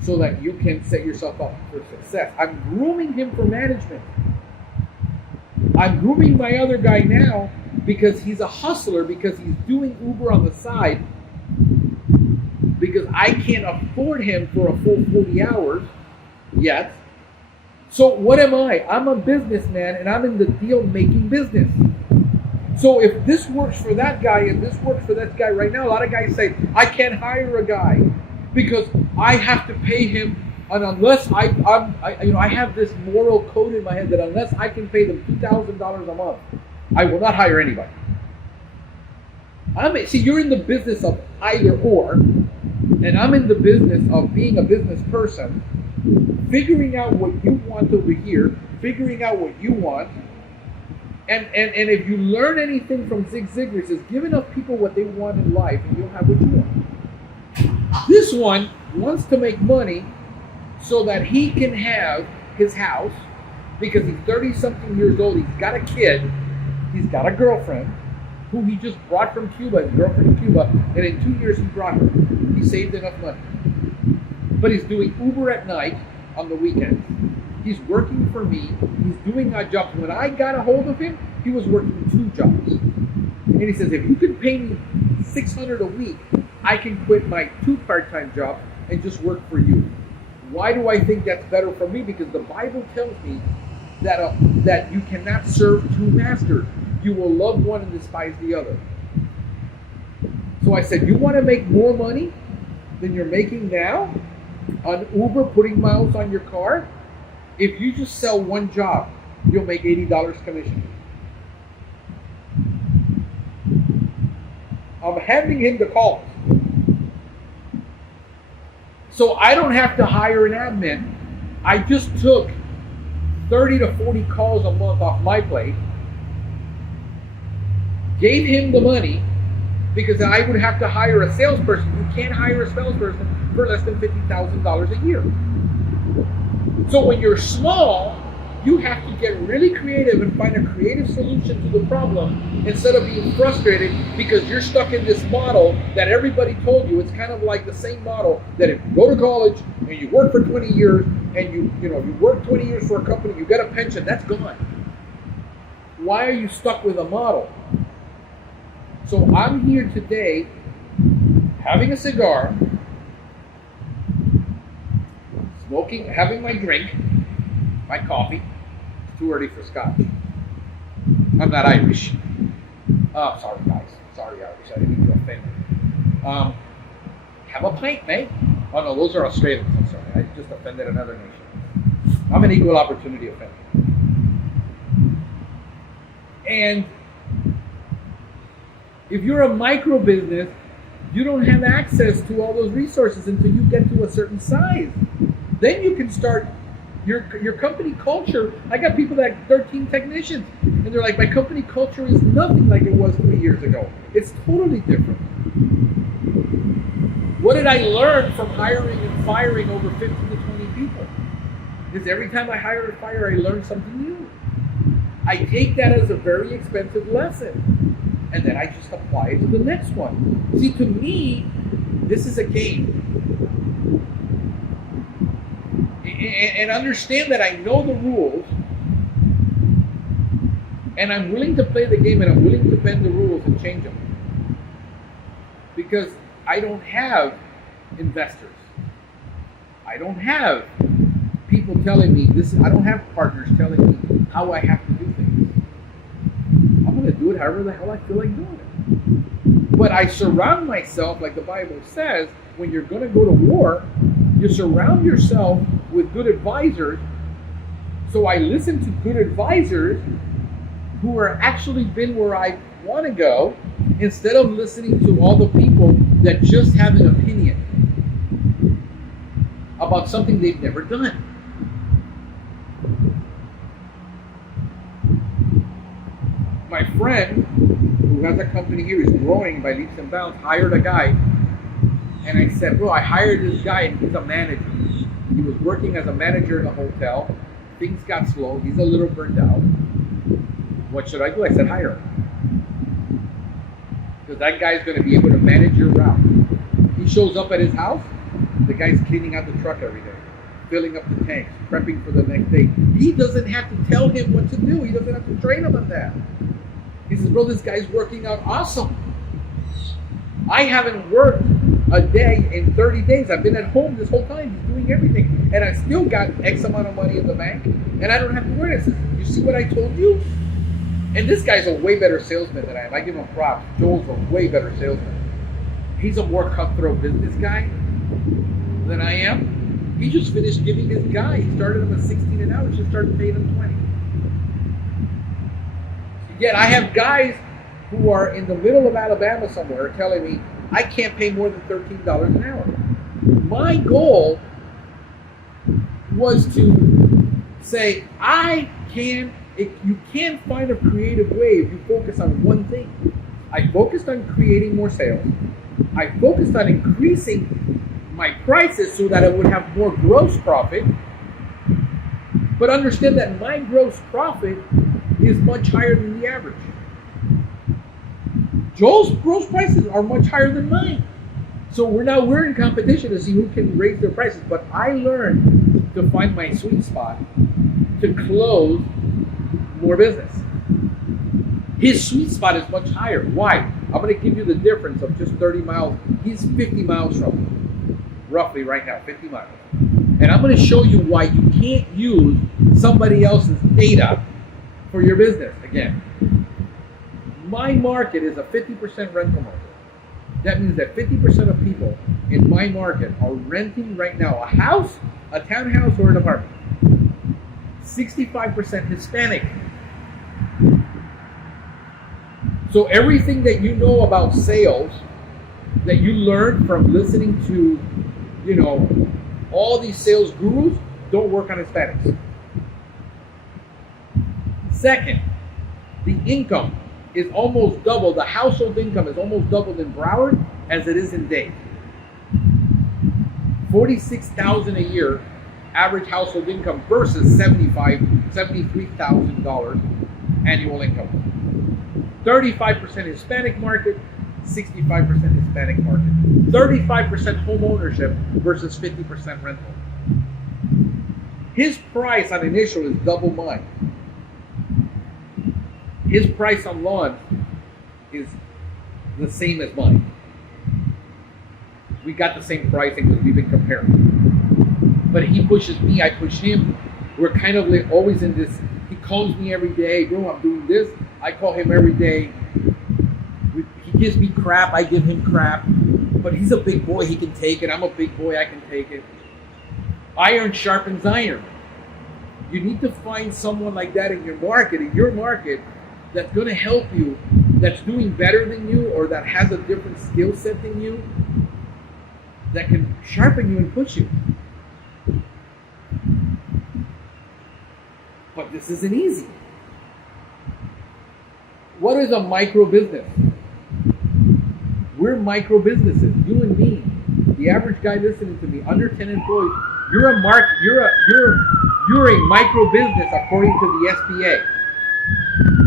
so that you can set yourself up for success. I'm grooming him for management. I'm grooming my other guy now because he's a hustler, because he's doing Uber on the side, because I can't afford him for a full 40 hours yet. So what am I? I'm a businessman, and I'm in the deal-making business. So if this works for that guy and this works for that guy right now, a lot of guys say, I can't hire a guy because I have to pay him, and unless I have this moral code in my head that unless I can pay them $2,000 a month, I will not hire anybody. See, you're in the business of either or, and I'm in the business of being a business person, figuring out what you want over here, figuring out what you want, and if you learn anything from Zig Ziglar, he says, give enough people what they want in life, and you'll have what you want. This one wants to make money so that he can have his house, because he's 30-something years old, he's got a kid, he's got a girlfriend, who he just brought from Cuba, his girlfriend in Cuba, and in 2 years he brought her. He saved enough money. But he's doing Uber at night on the weekends. He's working for me. He's doing odd jobs. When I got a hold of him, he was working 2 jobs. And he says, if you can pay me $600 a week, I can quit my 2 part-time jobs and just work for you. Why do I think that's better for me? Because the Bible tells me that you cannot serve 2 masters. You will love one and despise the other. So I said, you want to make more money than you're making now on Uber, putting miles on your car? If you just sell 1 job, you'll make $80 commission. I'm handing him the calls. So I don't have to hire an admin. I just took 30 to 40 calls a month off my plate, gave him the money, because I would have to hire a salesperson. You can't hire a salesperson for less than $50,000 a year. So when you're small, you have to get really creative and find a creative solution to the problem instead of being frustrated because you're stuck in this model that everybody told you. It's kind of like the same model that if you go to college and you work for 20 years and you work 20 years for a company, you get a pension, that's gone. Why are you stuck with a model? So I'm here today having a cigar, smoking, having my drink, my coffee. It's too early for scotch. I'm not Irish. Oh, sorry guys. Sorry Irish. I didn't mean to offend you. Have a pint, mate. Oh no, those are Australians. I'm sorry. I just offended another nation. I'm an equal opportunity offender. And if you're a micro business, you don't have access to all those resources until you get to a certain size. Then you can start your company culture. I got people that have 13 technicians, and they're like, my company culture is nothing like it was 3 years ago. It's totally different. What did I learn from hiring and firing over 15 to 20 people? Because every time I hire or fire, I learn something new. I take that as a very expensive lesson, and then I just apply it to the next one. See, to me, this is a game. And understand that I know the rules, and I'm willing to play the game, and I'm willing to bend the rules and change them. Because I don't have investors. I don't have people telling me this. I don't have partners telling me how I have to do things. I'm going to do it however the hell I feel like doing it. But I surround myself, like the Bible says, when you're going to go to war, you surround yourself with good advisors. So I listen to good advisors who are actually been where I want to go, instead of listening to all the people that just have an opinion about something they've never done. My friend, who has a company here, is growing by leaps and bounds, hired a guy. And I said, bro, I hired this guy and he's a manager. He was working as a manager in a hotel. Things got slow. He's a little burned out. What should I do? I said, hire him. Because that guy's going to be able to manage your route. He shows up at his house. The guy's cleaning out the truck every day, filling up the tanks, prepping for the next day. He doesn't have to tell him what to do. He doesn't have to train him on that. He says, bro, this guy's working out awesome. I haven't worked a day in 30 days. I've been at home this whole time. He's doing everything. And I still got X amount of money in the bank. And I don't have to worry. I said, you see what I told you? And this guy's a way better salesman than I am. I give him props. Joel's a way better salesman. He's a more cutthroat business guy than I am. He just finished giving this guy. He started him at 16 an hour. Just started paying him 20. Yet I have guys who are in the middle of Alabama somewhere telling me, I can't pay more than $13 an hour. My goal was to say, you can't find a creative way if you focus on one thing. I focused on creating more sales. I focused on increasing my prices so that I would have more gross profit. But understand that my gross profit is much higher than the average. Joel's gross prices are much higher than mine. So we're in competition to see who can raise their prices. But I learned to find my sweet spot to close more business. His sweet spot is much higher. Why? I'm going to give you the difference of just 30 miles. He's 50 miles from me, roughly right now, 50 miles. And I'm going to show you why you can't use somebody else's data for your business. Again, my market is a 50% rental market. That means that 50% of people in my market are renting right now a house, a townhouse, or an apartment. 65% Hispanic. So everything that you know about sales, that you learned from listening to, all these sales gurus, don't work on Hispanics. Second, the income is almost double. The household income is almost doubled in Broward as it is in Dade. $46,000 a year average household income versus $73,000 annual income. 35% Hispanic market, 65% Hispanic market. 35% home ownership versus 50% rental. His price on initial is double mine. His price on lawn is the same as mine. We got the same pricing because we've been comparing. But he pushes me, I push him. We're kind of like always in this. He calls me every day, bro, I'm doing this. I call him every day. He gives me crap, I give him crap. But he's a big boy, he can take it. I'm a big boy, I can take it. Iron sharpens iron. You need to find someone like that in your market, that's going to help you, that's doing better than you, or that has a different skill set than you, that can sharpen you and push you. But this isn't easy. What is a micro business? We're micro businesses, you and me. The average guy listening to me, under 10 employees, you're a micro business according to the SBA.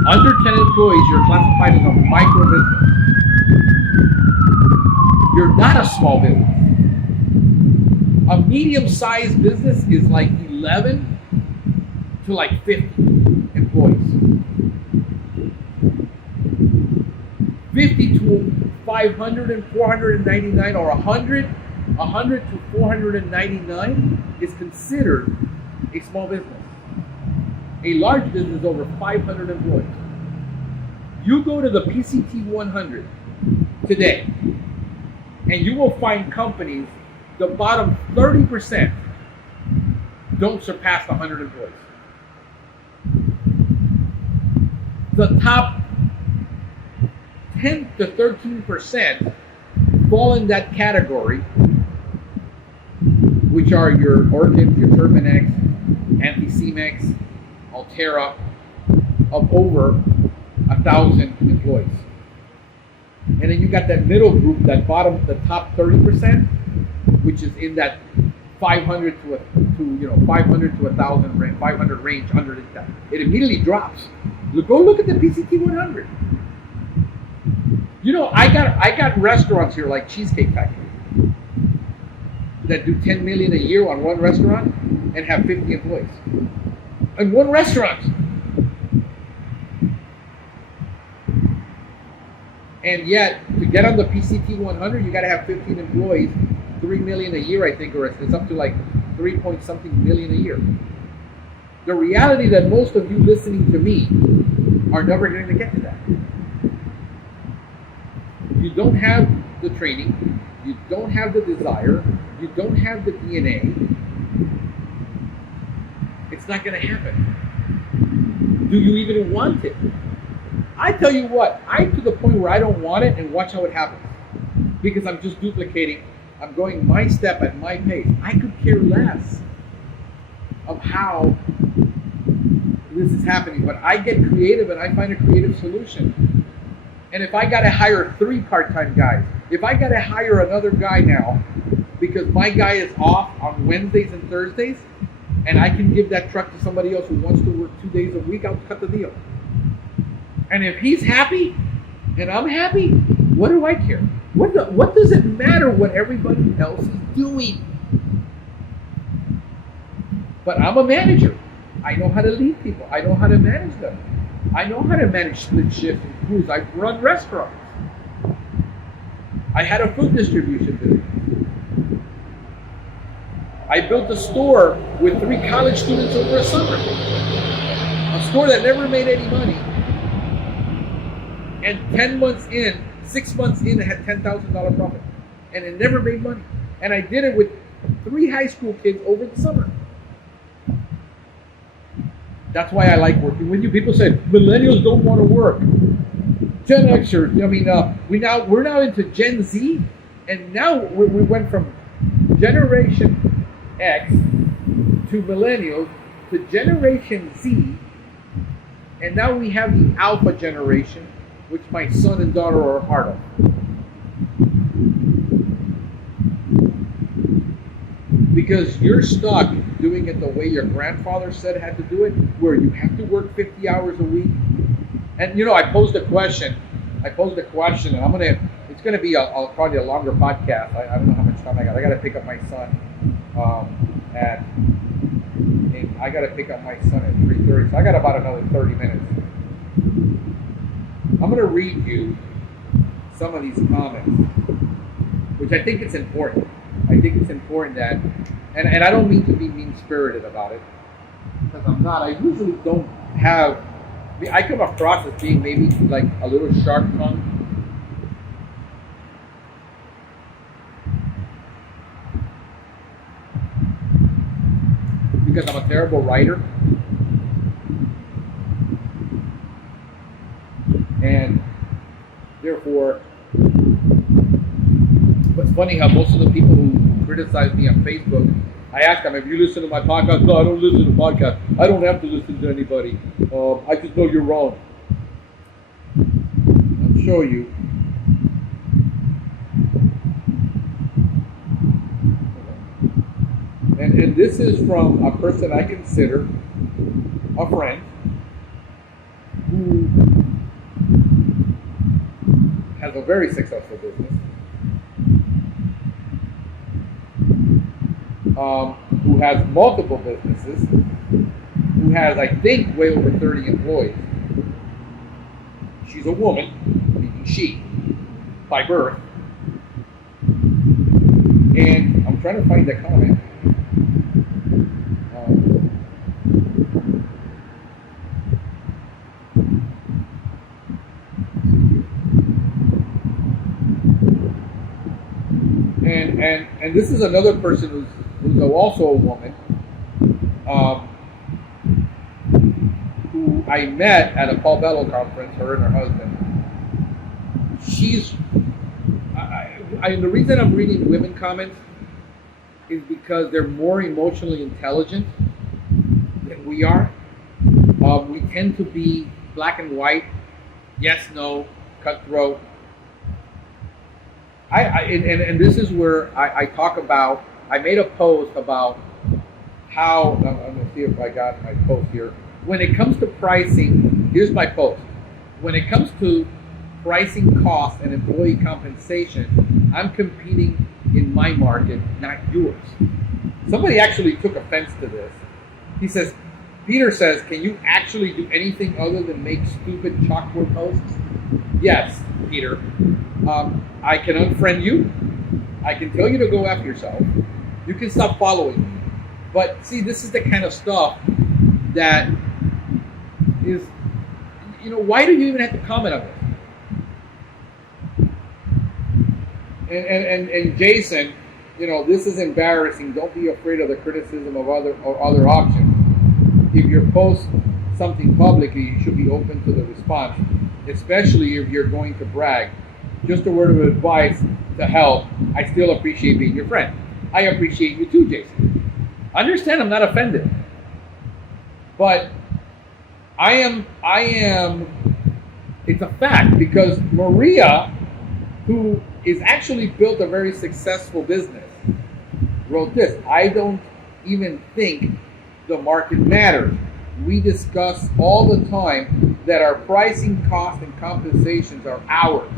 Under 10 employees, you're classified as a micro business. You're not a small business. A medium-sized business is like 11 to like 50 employees. 50 to 500 and 499, or 100 to 499 is considered a small business. A large business is over 500 employees. You go to the PCT 100, today. And you will find companies, the bottom 30% don't surpass 100 employees. The top 10 to 13% fall in that category, which are your Orchid, your Turbinex, Anticimex, Altera, of over 1,000 employees. And then you got that middle group, that bottom, the top 30%, which is in that 500 to 1,000 range, 500 range under that. It immediately drops. Go look at the PCT 100. You know, I got restaurants here like Cheesecake Factory that do 10 million a year on one restaurant and have 50 employees. And one restaurant. And yet, to get on the PCT 100, you got to have 15 employees, 3 million a year, I think, or it's up to like 3 point something million a year. The reality that most of you listening to me are never going to get to that. You don't have the training, you don't have the desire, you don't have the DNA. It's not going to happen. Do you even want it? I tell you what, I'm to the point where I don't want it, and watch how it happens. Because I'm just duplicating. I'm going my step at my pace. I could care less of how this is happening, but I get creative and I find a creative solution. And if I got to hire 3 part-time guys, if I got to hire another guy now because my guy is off on Wednesdays and Thursdays, and I can give that truck to somebody else who wants to work 2 days a week, I'll cut the deal. And if he's happy and I'm happy, what do I care? What does it matter what everybody else is doing? But I'm a manager. I know how to lead people. I know how to manage them. I know how to manage split shift and crews. I run restaurants. I had a food distribution business. I built a store with 3 college students over a summer. A store that never made any money. And 10 months in, 6 months in, it had $10,000 profit. And it never made money. And I did it with 3 high school kids over the summer. That's why I like working with you. People say, millennials don't want to work. Gen Xers, we're now into Gen Z. And now we went from Generation X to millennials to Generation Z. And now we have the Alpha generation, which my son and daughter are a part of. Because you're stuck doing it the way your grandfather said had to do it, where you have to work 50 hours a week. And I posed a question. And it's gonna be probably a longer podcast. I don't know how much time I got. I gotta pick up my son at 3:30. So I got about another 30 minutes. I'm going to read you some of these comments, which I think it's important. I think it's important that, and I don't mean to be mean-spirited about it, because I'm not. I usually don't have, I come across as being maybe like a little sharp-tongued. Because I'm a terrible writer. And therefore, it's funny how most of the people who criticize me on Facebook, I ask them, have you listened to my podcast? No, I don't listen to podcasts. I don't have to listen to anybody. I just know you're wrong. I'll show you. And this is from a person I consider a friend who has a very successful business, who has multiple businesses, who has, I think, way over 30 employees. She's a woman, meaning she, by birth. And I'm trying to find the comment. and this is another person who's also a woman, who I met at a Paul Bello conference. Her and her husband. The reason I'm reading women comments is because they're more emotionally intelligent than we are. We tend to be black and white, yes, no, cutthroat. And this is where I talk about. I made a post about how I'm going to see if I got my post here. When it comes to pricing, here's my post. When it comes to pricing costs and employee compensation, I'm competing in my market, not yours. Somebody actually took offense to this. He says, Peter says, can you actually do anything other than make stupid chalkboard posts? Yes, Peter. I can unfriend you. I can tell you to go after yourself. You can stop following me. But see, this is the kind of stuff that is, why do you even have to comment on this? And Jason, this is embarrassing. Don't be afraid of the criticism of other options. If you post something publicly, you should be open to the response, especially if you're going to brag. Just a word of advice to help. I still appreciate being your friend. I appreciate you too, Jason. Understand I'm not offended. But I am, it's a fact, because Maria, who is actually built a very successful business, wrote this: I don't even think the market matters. We discuss all the time that our pricing costs and compensations are ours.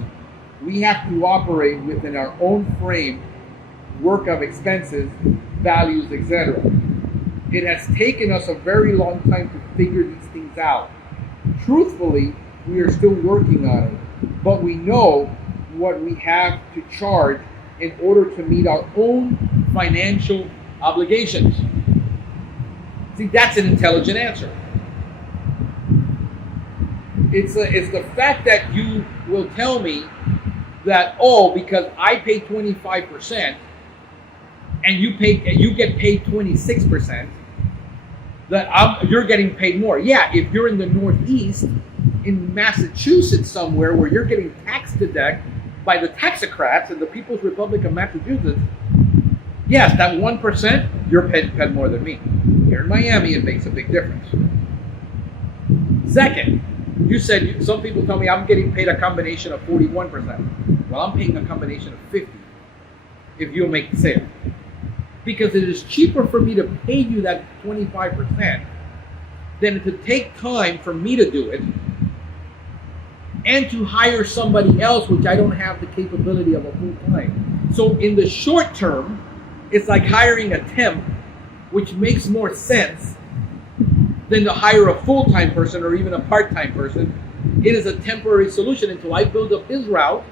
We have to operate within our own framework of expenses, values, etc. It has taken us a very long time to figure these things out. Truthfully, we are still working on it, but we know what we have to charge in order to meet our own financial obligations. See, that's an intelligent answer. It's the fact that you will tell me that, because I pay 25% and you get paid 26%, that you're getting paid more. Yeah, if you're in the Northeast, in Massachusetts somewhere, where you're getting tax deducted by the taxocrats in the People's Republic of Massachusetts, yes, that 1%, you're paid more than me. Here in Miami, it makes a big difference. Second, you said some people tell me I'm getting paid a combination of 41%. Well, I'm paying a combination of 50% if you make the sale. Because it is cheaper for me to pay you that 25% than to take time for me to do it and to hire somebody else, which I don't have the capability of a full-time. So in the short term, it's like hiring a temp, which makes more sense than to hire a full-time person or even a part-time person. It is a temporary solution until I build up his route,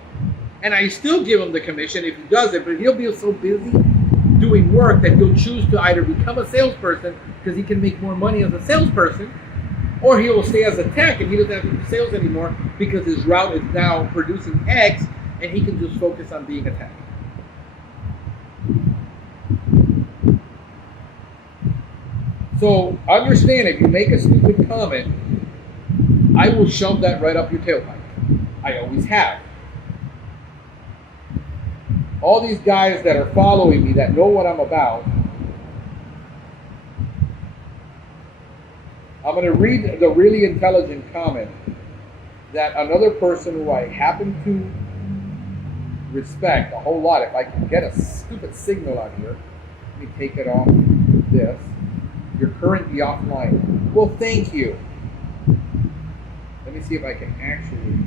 and I still give him the commission if he does it, but he'll be so busy doing work that he'll choose to either become a salesperson because he can make more money as a salesperson, or he will stay as a tech and he doesn't have to do sales anymore because his route is now producing X and he can just focus on being a tech. So understand, if you make a stupid comment, I will shove that right up your tailpipe. I always have. All these guys that are following me that know what I'm about, I'm going to read the really intelligent comment that another person who I happen to respect a whole lot, if I can get a stupid signal out here, let me take it off this. You're currently offline. Well, thank you. Let me see if I can actually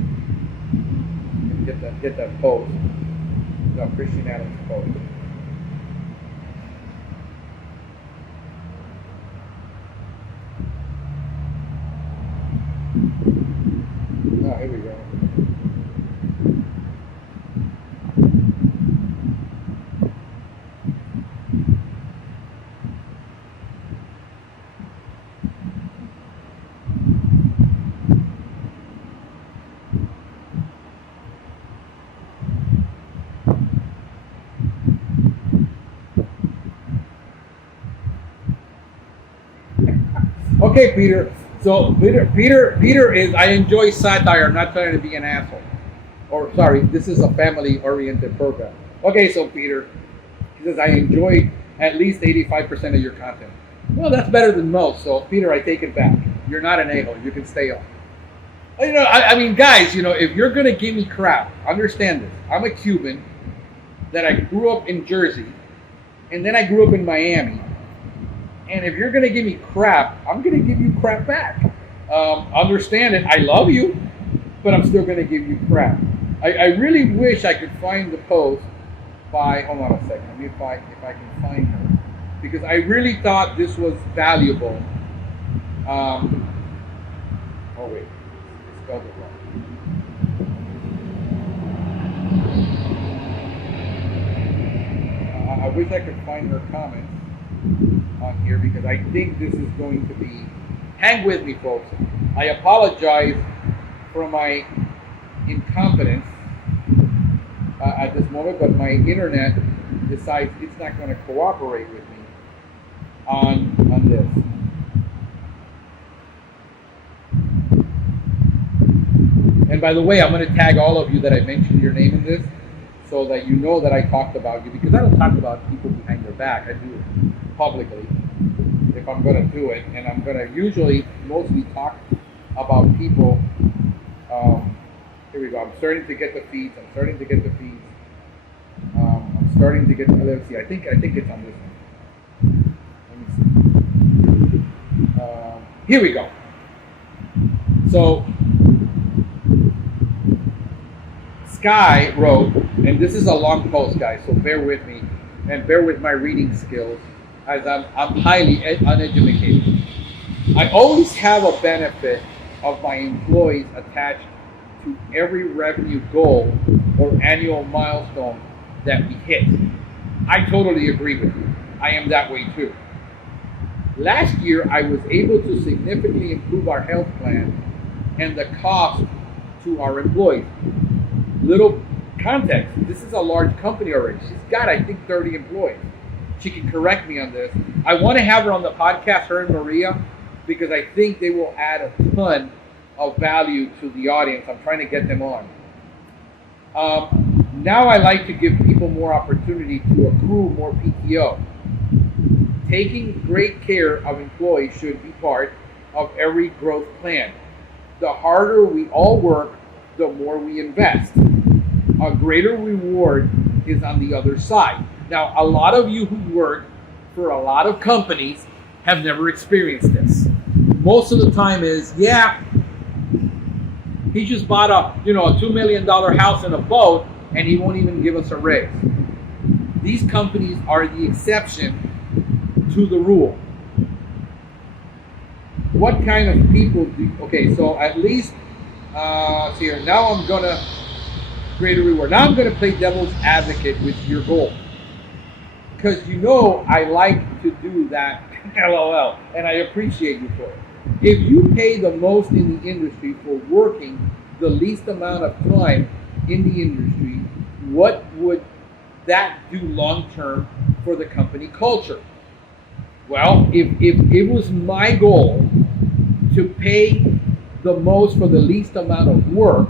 get that post. No, Christian Adams post. Oh, here we go. Okay, Peter. So Peter is. I enjoy satire. I'm not trying to be an asshole. Or sorry, this is a family-oriented program. Okay, so Peter, he says I enjoy at least 85% of your content. Well, that's better than most. So Peter, I take it back. You're not an a-hole. You can stay on. You know, I mean, guys, you know, if you're gonna give me crap, understand this. I'm a Cuban that I grew up in Jersey, and then I grew up in Miami. And if you're gonna give me crap, I'm gonna give you crap back. Understand it. I love you, but I'm still gonna give you crap. I really wish I could find the post by. Hold on a second. Let me if I can find her, because I really thought this was valuable. Oh wait. Spelled it wrong. I wish I could find her comments on here because I think this is going to be. Hang with me, folks. I apologize for my incompetence at this moment, but my internet decides it's not going to cooperate with me on this. And by the way, I'm going to tag all of you that I mentioned your name in this so that you know that I talked about you, because I don't talk about people behind their back. I do it publicly if I'm going to do it. And I'm going to usually mostly talk about people. Here we go. I'm starting to get the feeds. I'm starting to get let's see. I think it's on this one. Let me see. Here we go. So Sky wrote, and this is a long post, guys, so bear with me and bear with my reading skills as I'm highly uneducated. I always have a benefit of my employees attached to every revenue goal or annual milestone that we hit. I totally agree with you. I am that way too. Last year, I was able to significantly improve our health plan and the cost to our employees. Little context, this is a large company already. She's got, I think, 30 employees. She can correct me on this. I want to have her on the podcast, her and Maria, because I think they will add a ton of value to the audience. I'm trying to get them on. Now I like to give people more opportunity to accrue more PTO. Taking great care of employees should be part of every growth plan. The harder we all work, the more we invest. A greater reward is on the other side. Now, a lot of you who work for a lot of companies have never experienced this. Most of the time is, yeah, he just bought a $2 million house and a boat, and he won't even give us a raise. These companies are the exception to the rule. What kind of people do? Okay, so at least here. Now I'm gonna create a reward. Now I'm gonna play devil's advocate with your goal, because I like to do that. LOL, and I appreciate you for it. If you pay the most in the industry for working the least amount of time in the industry, what would that do long term for the company culture? Well, if it was my goal to pay the most for the least amount of work,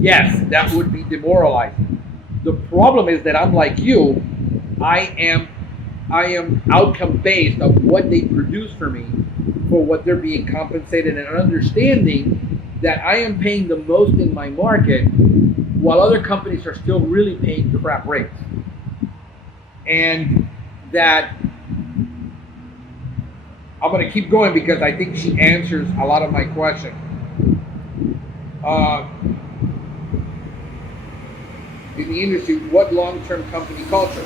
yes, that would be demoralizing. The problem is that I'm like you. I am outcome based of what they produce for me, for what they're being compensated, and understanding that I am paying the most in my market while other companies are still really paying crap rates. And that I'm going to keep going because I think she answers a lot of my questions. In the industry, what long-term company culture?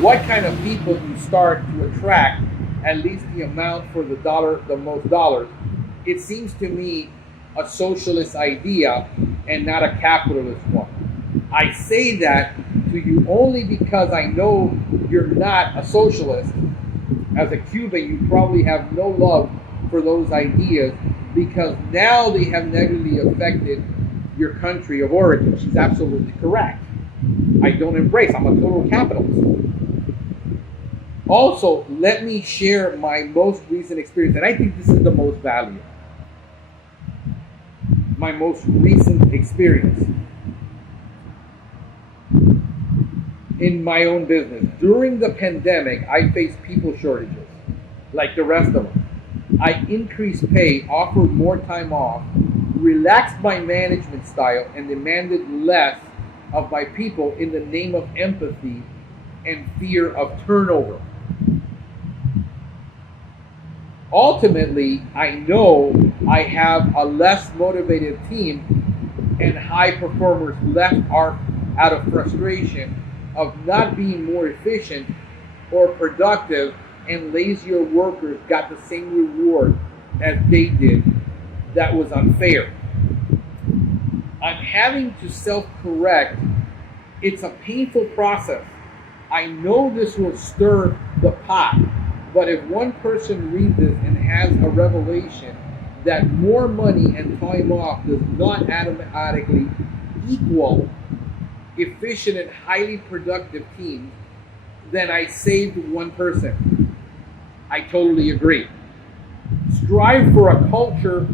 What kind of people you start to attract, at least the amount for the most dollars? It seems to me a socialist idea and not a capitalist one. I say that to you only because I know you're not a socialist. As a Cuban, you probably have no love for those ideas because now they have negatively affected your country of origin. She's absolutely correct. I don't embrace. I'm a total capitalist. Also, let me share my most recent experience, and I think this is the most valuable. My most recent experience in my own business. During the pandemic, I faced people shortages, like the rest of them. I increased pay, offered more time off, relaxed my management style, and demanded less of my people in the name of empathy and fear of turnover. Ultimately, I know I have a less motivated team, and high performers left out of frustration of not being more efficient or productive, and lazier workers got the same reward as they did. That was unfair. I'm having to self-correct. It's a painful process. I know this will stir the pot, but if one person reads this and has a revelation that more money and time off does not automatically equal efficient and highly productive teams, then I saved one person. I totally agree. Strive for a culture,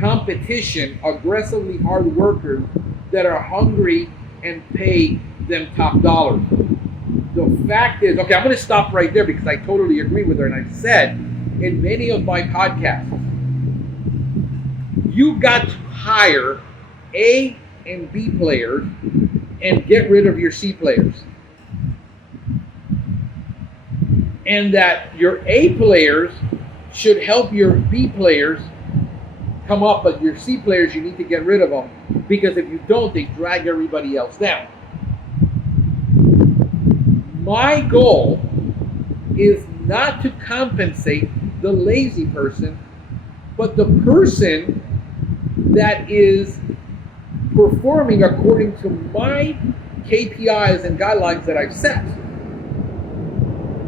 competition, aggressively hard workers that are hungry and pay them top dollar. The fact is, okay, I'm going to stop right there because I totally agree with her, and I've said in many of my podcasts, you got to hire A and B players and get rid of your C players. And that your A players should help your B players come up, but your C players, you need to get rid of them, because if you don't, they drag everybody else down. My goal is not to compensate the lazy person, but the person that is performing according to my KPIs and guidelines that I've set.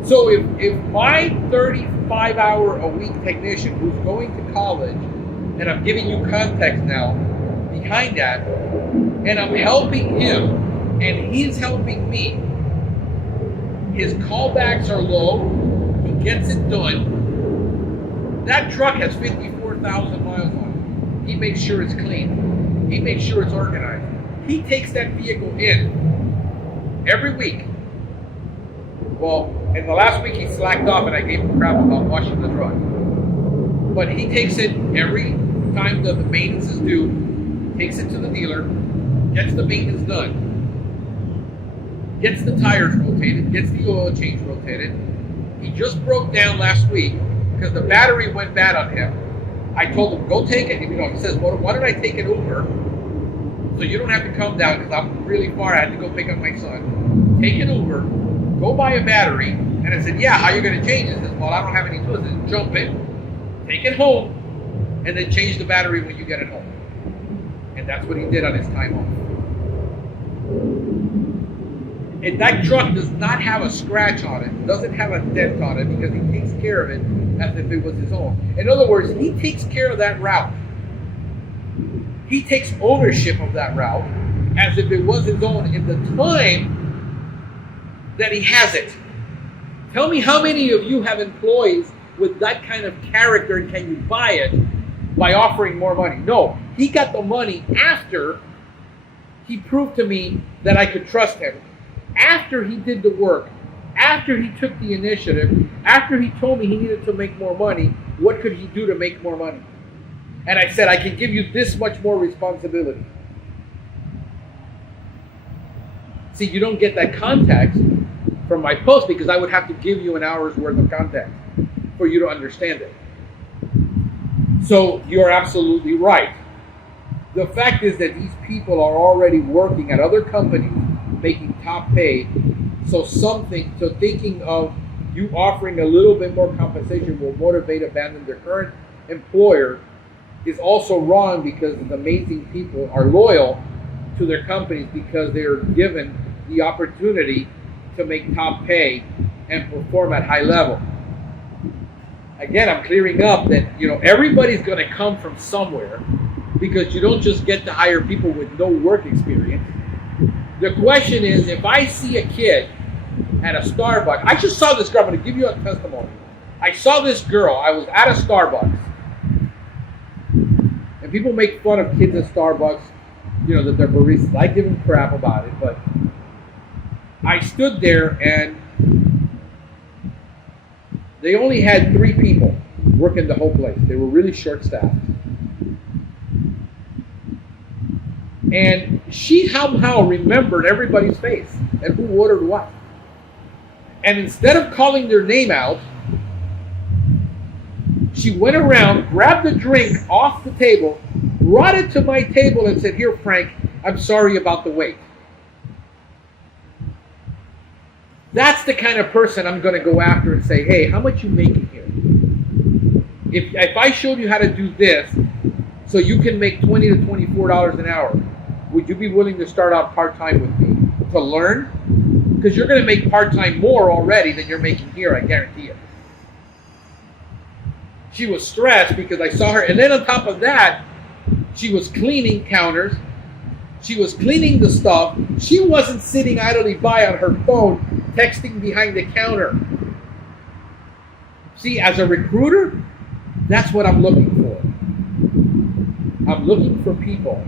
So if my 35-hour-a-week technician who's going to college, and I'm giving you context now behind that, and I'm helping him, and he's helping me, his callbacks are low, he gets it done. That truck has 54,000 miles on it. He makes sure it's clean. He makes sure it's organized. He takes that vehicle in every week. Well, in the last week he slacked off and I gave him crap about washing the truck. But he takes it every time that the maintenance is due, takes it to the dealer, gets the maintenance done, gets the tires rotated, gets the oil change rotated. He just broke down last week because the battery went bad on him. I told him, go take it. He says, well, why don't I take it over so you don't have to come down because I'm really far. I had to go pick up my son. Take it over, go buy a battery. And I said, yeah, how are you going to change it? He says, well, I don't have any tools. I said, jump in, take it home, and then change the battery when you get it home. And that's what he did on his time off. And that truck does not have a scratch on it, doesn't have a dent on it, because he takes care of it as if it was his own. In other words, he takes care of that route. He takes ownership of that route as if it was his own in the time that he has it. Tell me how many of you have employees with that kind of character, and can you buy it by offering more money? No, he got the money after he proved to me that I could trust him. After he did the work, after he took the initiative, after he told me he needed to make more money, what could he do to make more money? And I said, I can give you this much more responsibility. See, you don't get that context from my post because I would have to give you an hour's worth of context for you to understand it. So you're absolutely right. The fact is that these people are already working at other companies, making top pay. So thinking of you offering a little bit more compensation will motivate abandon their current employer is also wrong, because the amazing people are loyal to their companies because they are given the opportunity to make top pay and perform at high level. Again, I'm clearing up that everybody's going to come from somewhere, because you don't just get to hire people with no work experience. The question is, if I see a kid at a Starbucks. I just saw this girl. I'm going to give you a testimony. I saw this girl. I was at a Starbucks. And people make fun of kids at Starbucks, that they're baristas. I give them crap about it. But I stood there and they only had 3 people working the whole place. They were really short-staffed. And she somehow remembered everybody's face and who ordered what. And instead of calling their name out, she went around, grabbed the drink off the table, brought it to my table and said, "Here, Frank, I'm sorry about the wait." That's the kind of person I'm going to go after and say, "Hey, how much you making here? If I showed you how to do this so you can make $20 to $24 an hour, would you be willing to start out part-time with me to learn? Because you're going to make part-time more already than you're making here, I guarantee you." She was stressed because I saw her. And then on top of that, she was cleaning counters. She was cleaning the stuff. She wasn't sitting idly by on her phone, texting behind the counter. See, as a recruiter, that's what I'm looking for. I'm looking for people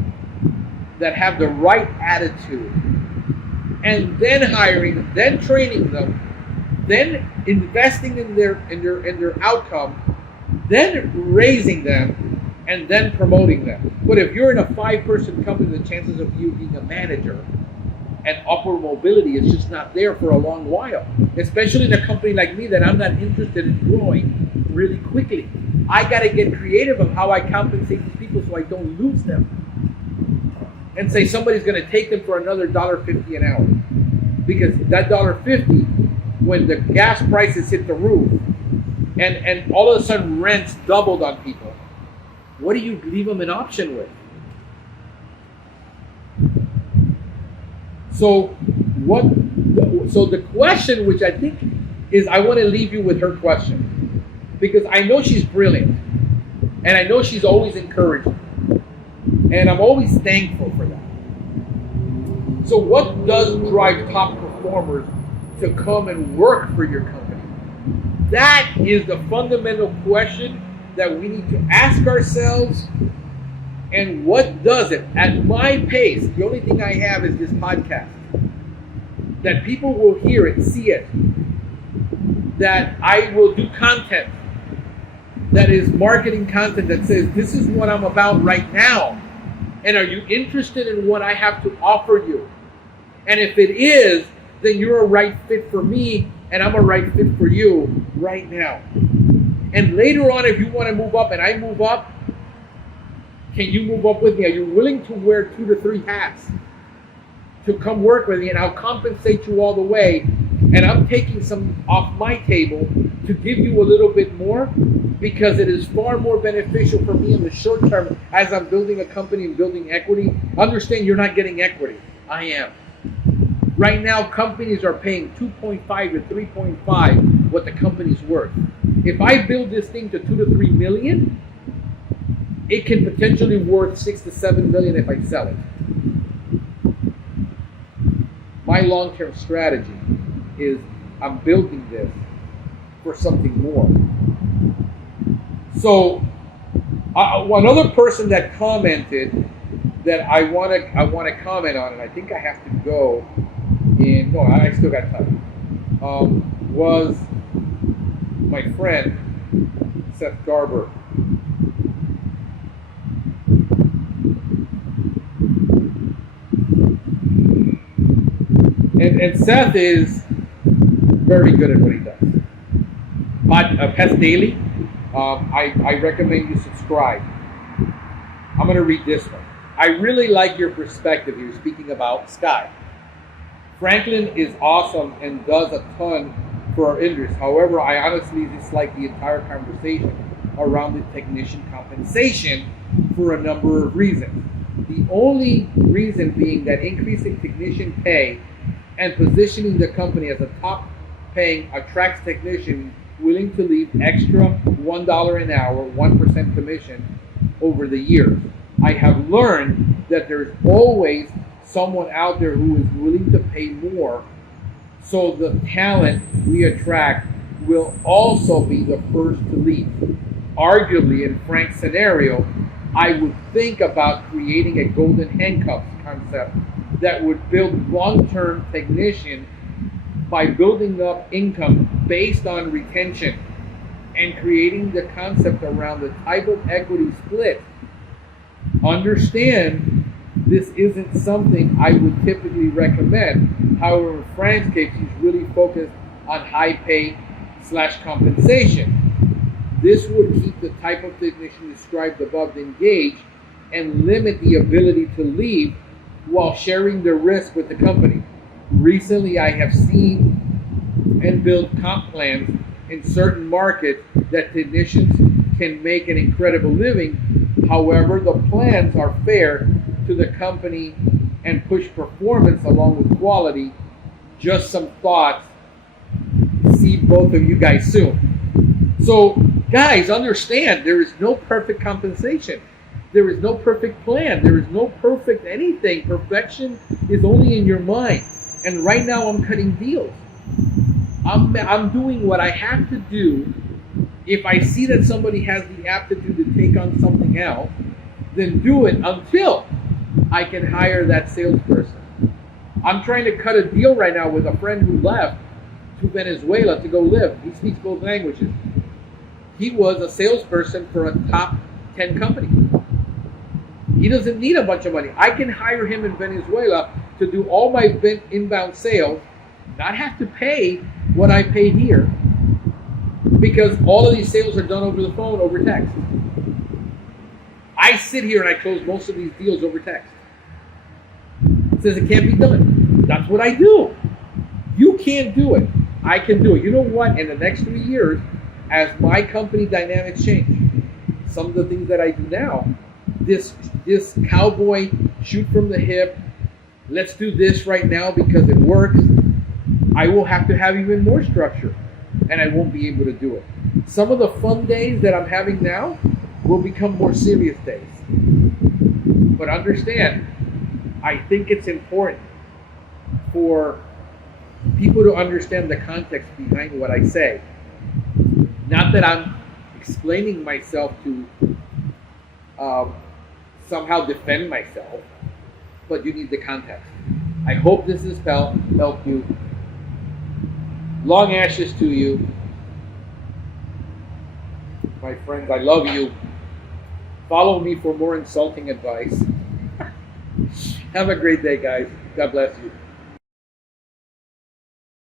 that have the right attitude, and then hiring them, then training them, then investing in their outcome, then raising them, and then promoting them. But if you're in a 5-person company, the chances of you being a manager and upward mobility is just not there for a long while. Especially in a company like me that I'm not interested in growing really quickly. I got to get creative of how I compensate these people so I don't lose them. And say somebody's going to take them for another $1.50 an hour. Because that $1.50, when the gas prices hit the roof, and all of a sudden rents doubled on people, what do you leave them an option with? So the question, which I think is, I want to leave you with her question. Because I know she's brilliant. And I know she's always encouraging. And I'm always thankful for that. So what does drive top performers to come and work for your company? That is the fundamental question that we need to ask ourselves. And what does it? At my pace, the only thing I have is this podcast. That people will hear it, see it. That I will do content that is marketing content that says, this is what I'm about right now. And are you interested in what I have to offer you? And if it is, then you're a right fit for me, and I'm a right fit for you right now. And later on, if you want to move up and I move up, can you move up with me? Are you willing to wear 2 to 3 hats to come work with me? And I'll compensate you all the way. And I'm taking some off my table to give you a little bit more, because it is far more beneficial for me in the short term as I'm building a company and building equity. Understand, you're not getting equity. I am. Right now, companies are paying 2.5 to 3.5 what the company's worth. If I build this thing to 2 to 3 million, it can potentially worth 6 to 7 million if I sell it. My long-term strategy is I'm building this for something more. So, one other person that commented that I want to comment on, and I think I have to go in. No, I still got time. Was my friend Seth Garber. And Seth is very good at what he does. Pest Daily. I recommend you subscribe. I'm going to read this one. I really like your perspective here, speaking about Sky. Franklin is awesome and does a ton for our industry. However, I honestly dislike the entire conversation around the technician compensation for a number of reasons. The only reason being that increasing technician pay and positioning the company as a top paying attracts technicians willing to leave extra $1 an hour, 1% commission over the years. I have learned that there's always someone out there who is willing to pay more So the talent we attract will also be the first to leave. Arguably, in Frank's scenario, I would think about creating a golden handcuffs concept that would build long-term technician by building up income based on retention and creating the concept around the type of equity split. Understand, this isn't something I would typically recommend. However, in Frank's case, he's really focused on high pay / compensation. This would keep the type of technician described above engaged and limit the ability to leave while sharing the risk with the company. Recently, I have seen and built comp plans in certain markets that technicians can make an incredible living. However, the plans are fair to the company and push performance along with quality. Just some thoughts. See both of you guys soon. So, guys, understand there is no perfect compensation. There is no perfect plan. There is no perfect anything. Perfection is only in your mind. And right now I'm cutting deals. I'm doing what I have to do. If I see that somebody has the aptitude to take on something else, then do it until I can hire that salesperson. I'm trying to cut a deal right now with a friend who left to Venezuela to go live. He speaks both languages. He was a salesperson for a top 10 company. He doesn't need a bunch of money. I can hire him in Venezuela to do all my inbound sales, not have to pay what I pay here, because all of these sales are done over the phone, over text. I sit here and I close most of these deals over text. It says it can't be done. That's what I do. You can't do it. I can do it. You know what? In the next 3 years, as my company dynamics change, some of the things that I do now, this cowboy shoot from the hip, let's do this right now because it works, I will have to have even more structure and I won't be able to do it. Some of the fun days that I'm having now will become more serious days. But understand, I think it's important for people to understand the context behind what I say. Not that I'm explaining myself to somehow defend myself, but you need the context. I hope this has helped you. Long ashes to you. My friends, I love you. Follow me for more insulting advice. Have a great day, guys. God bless you.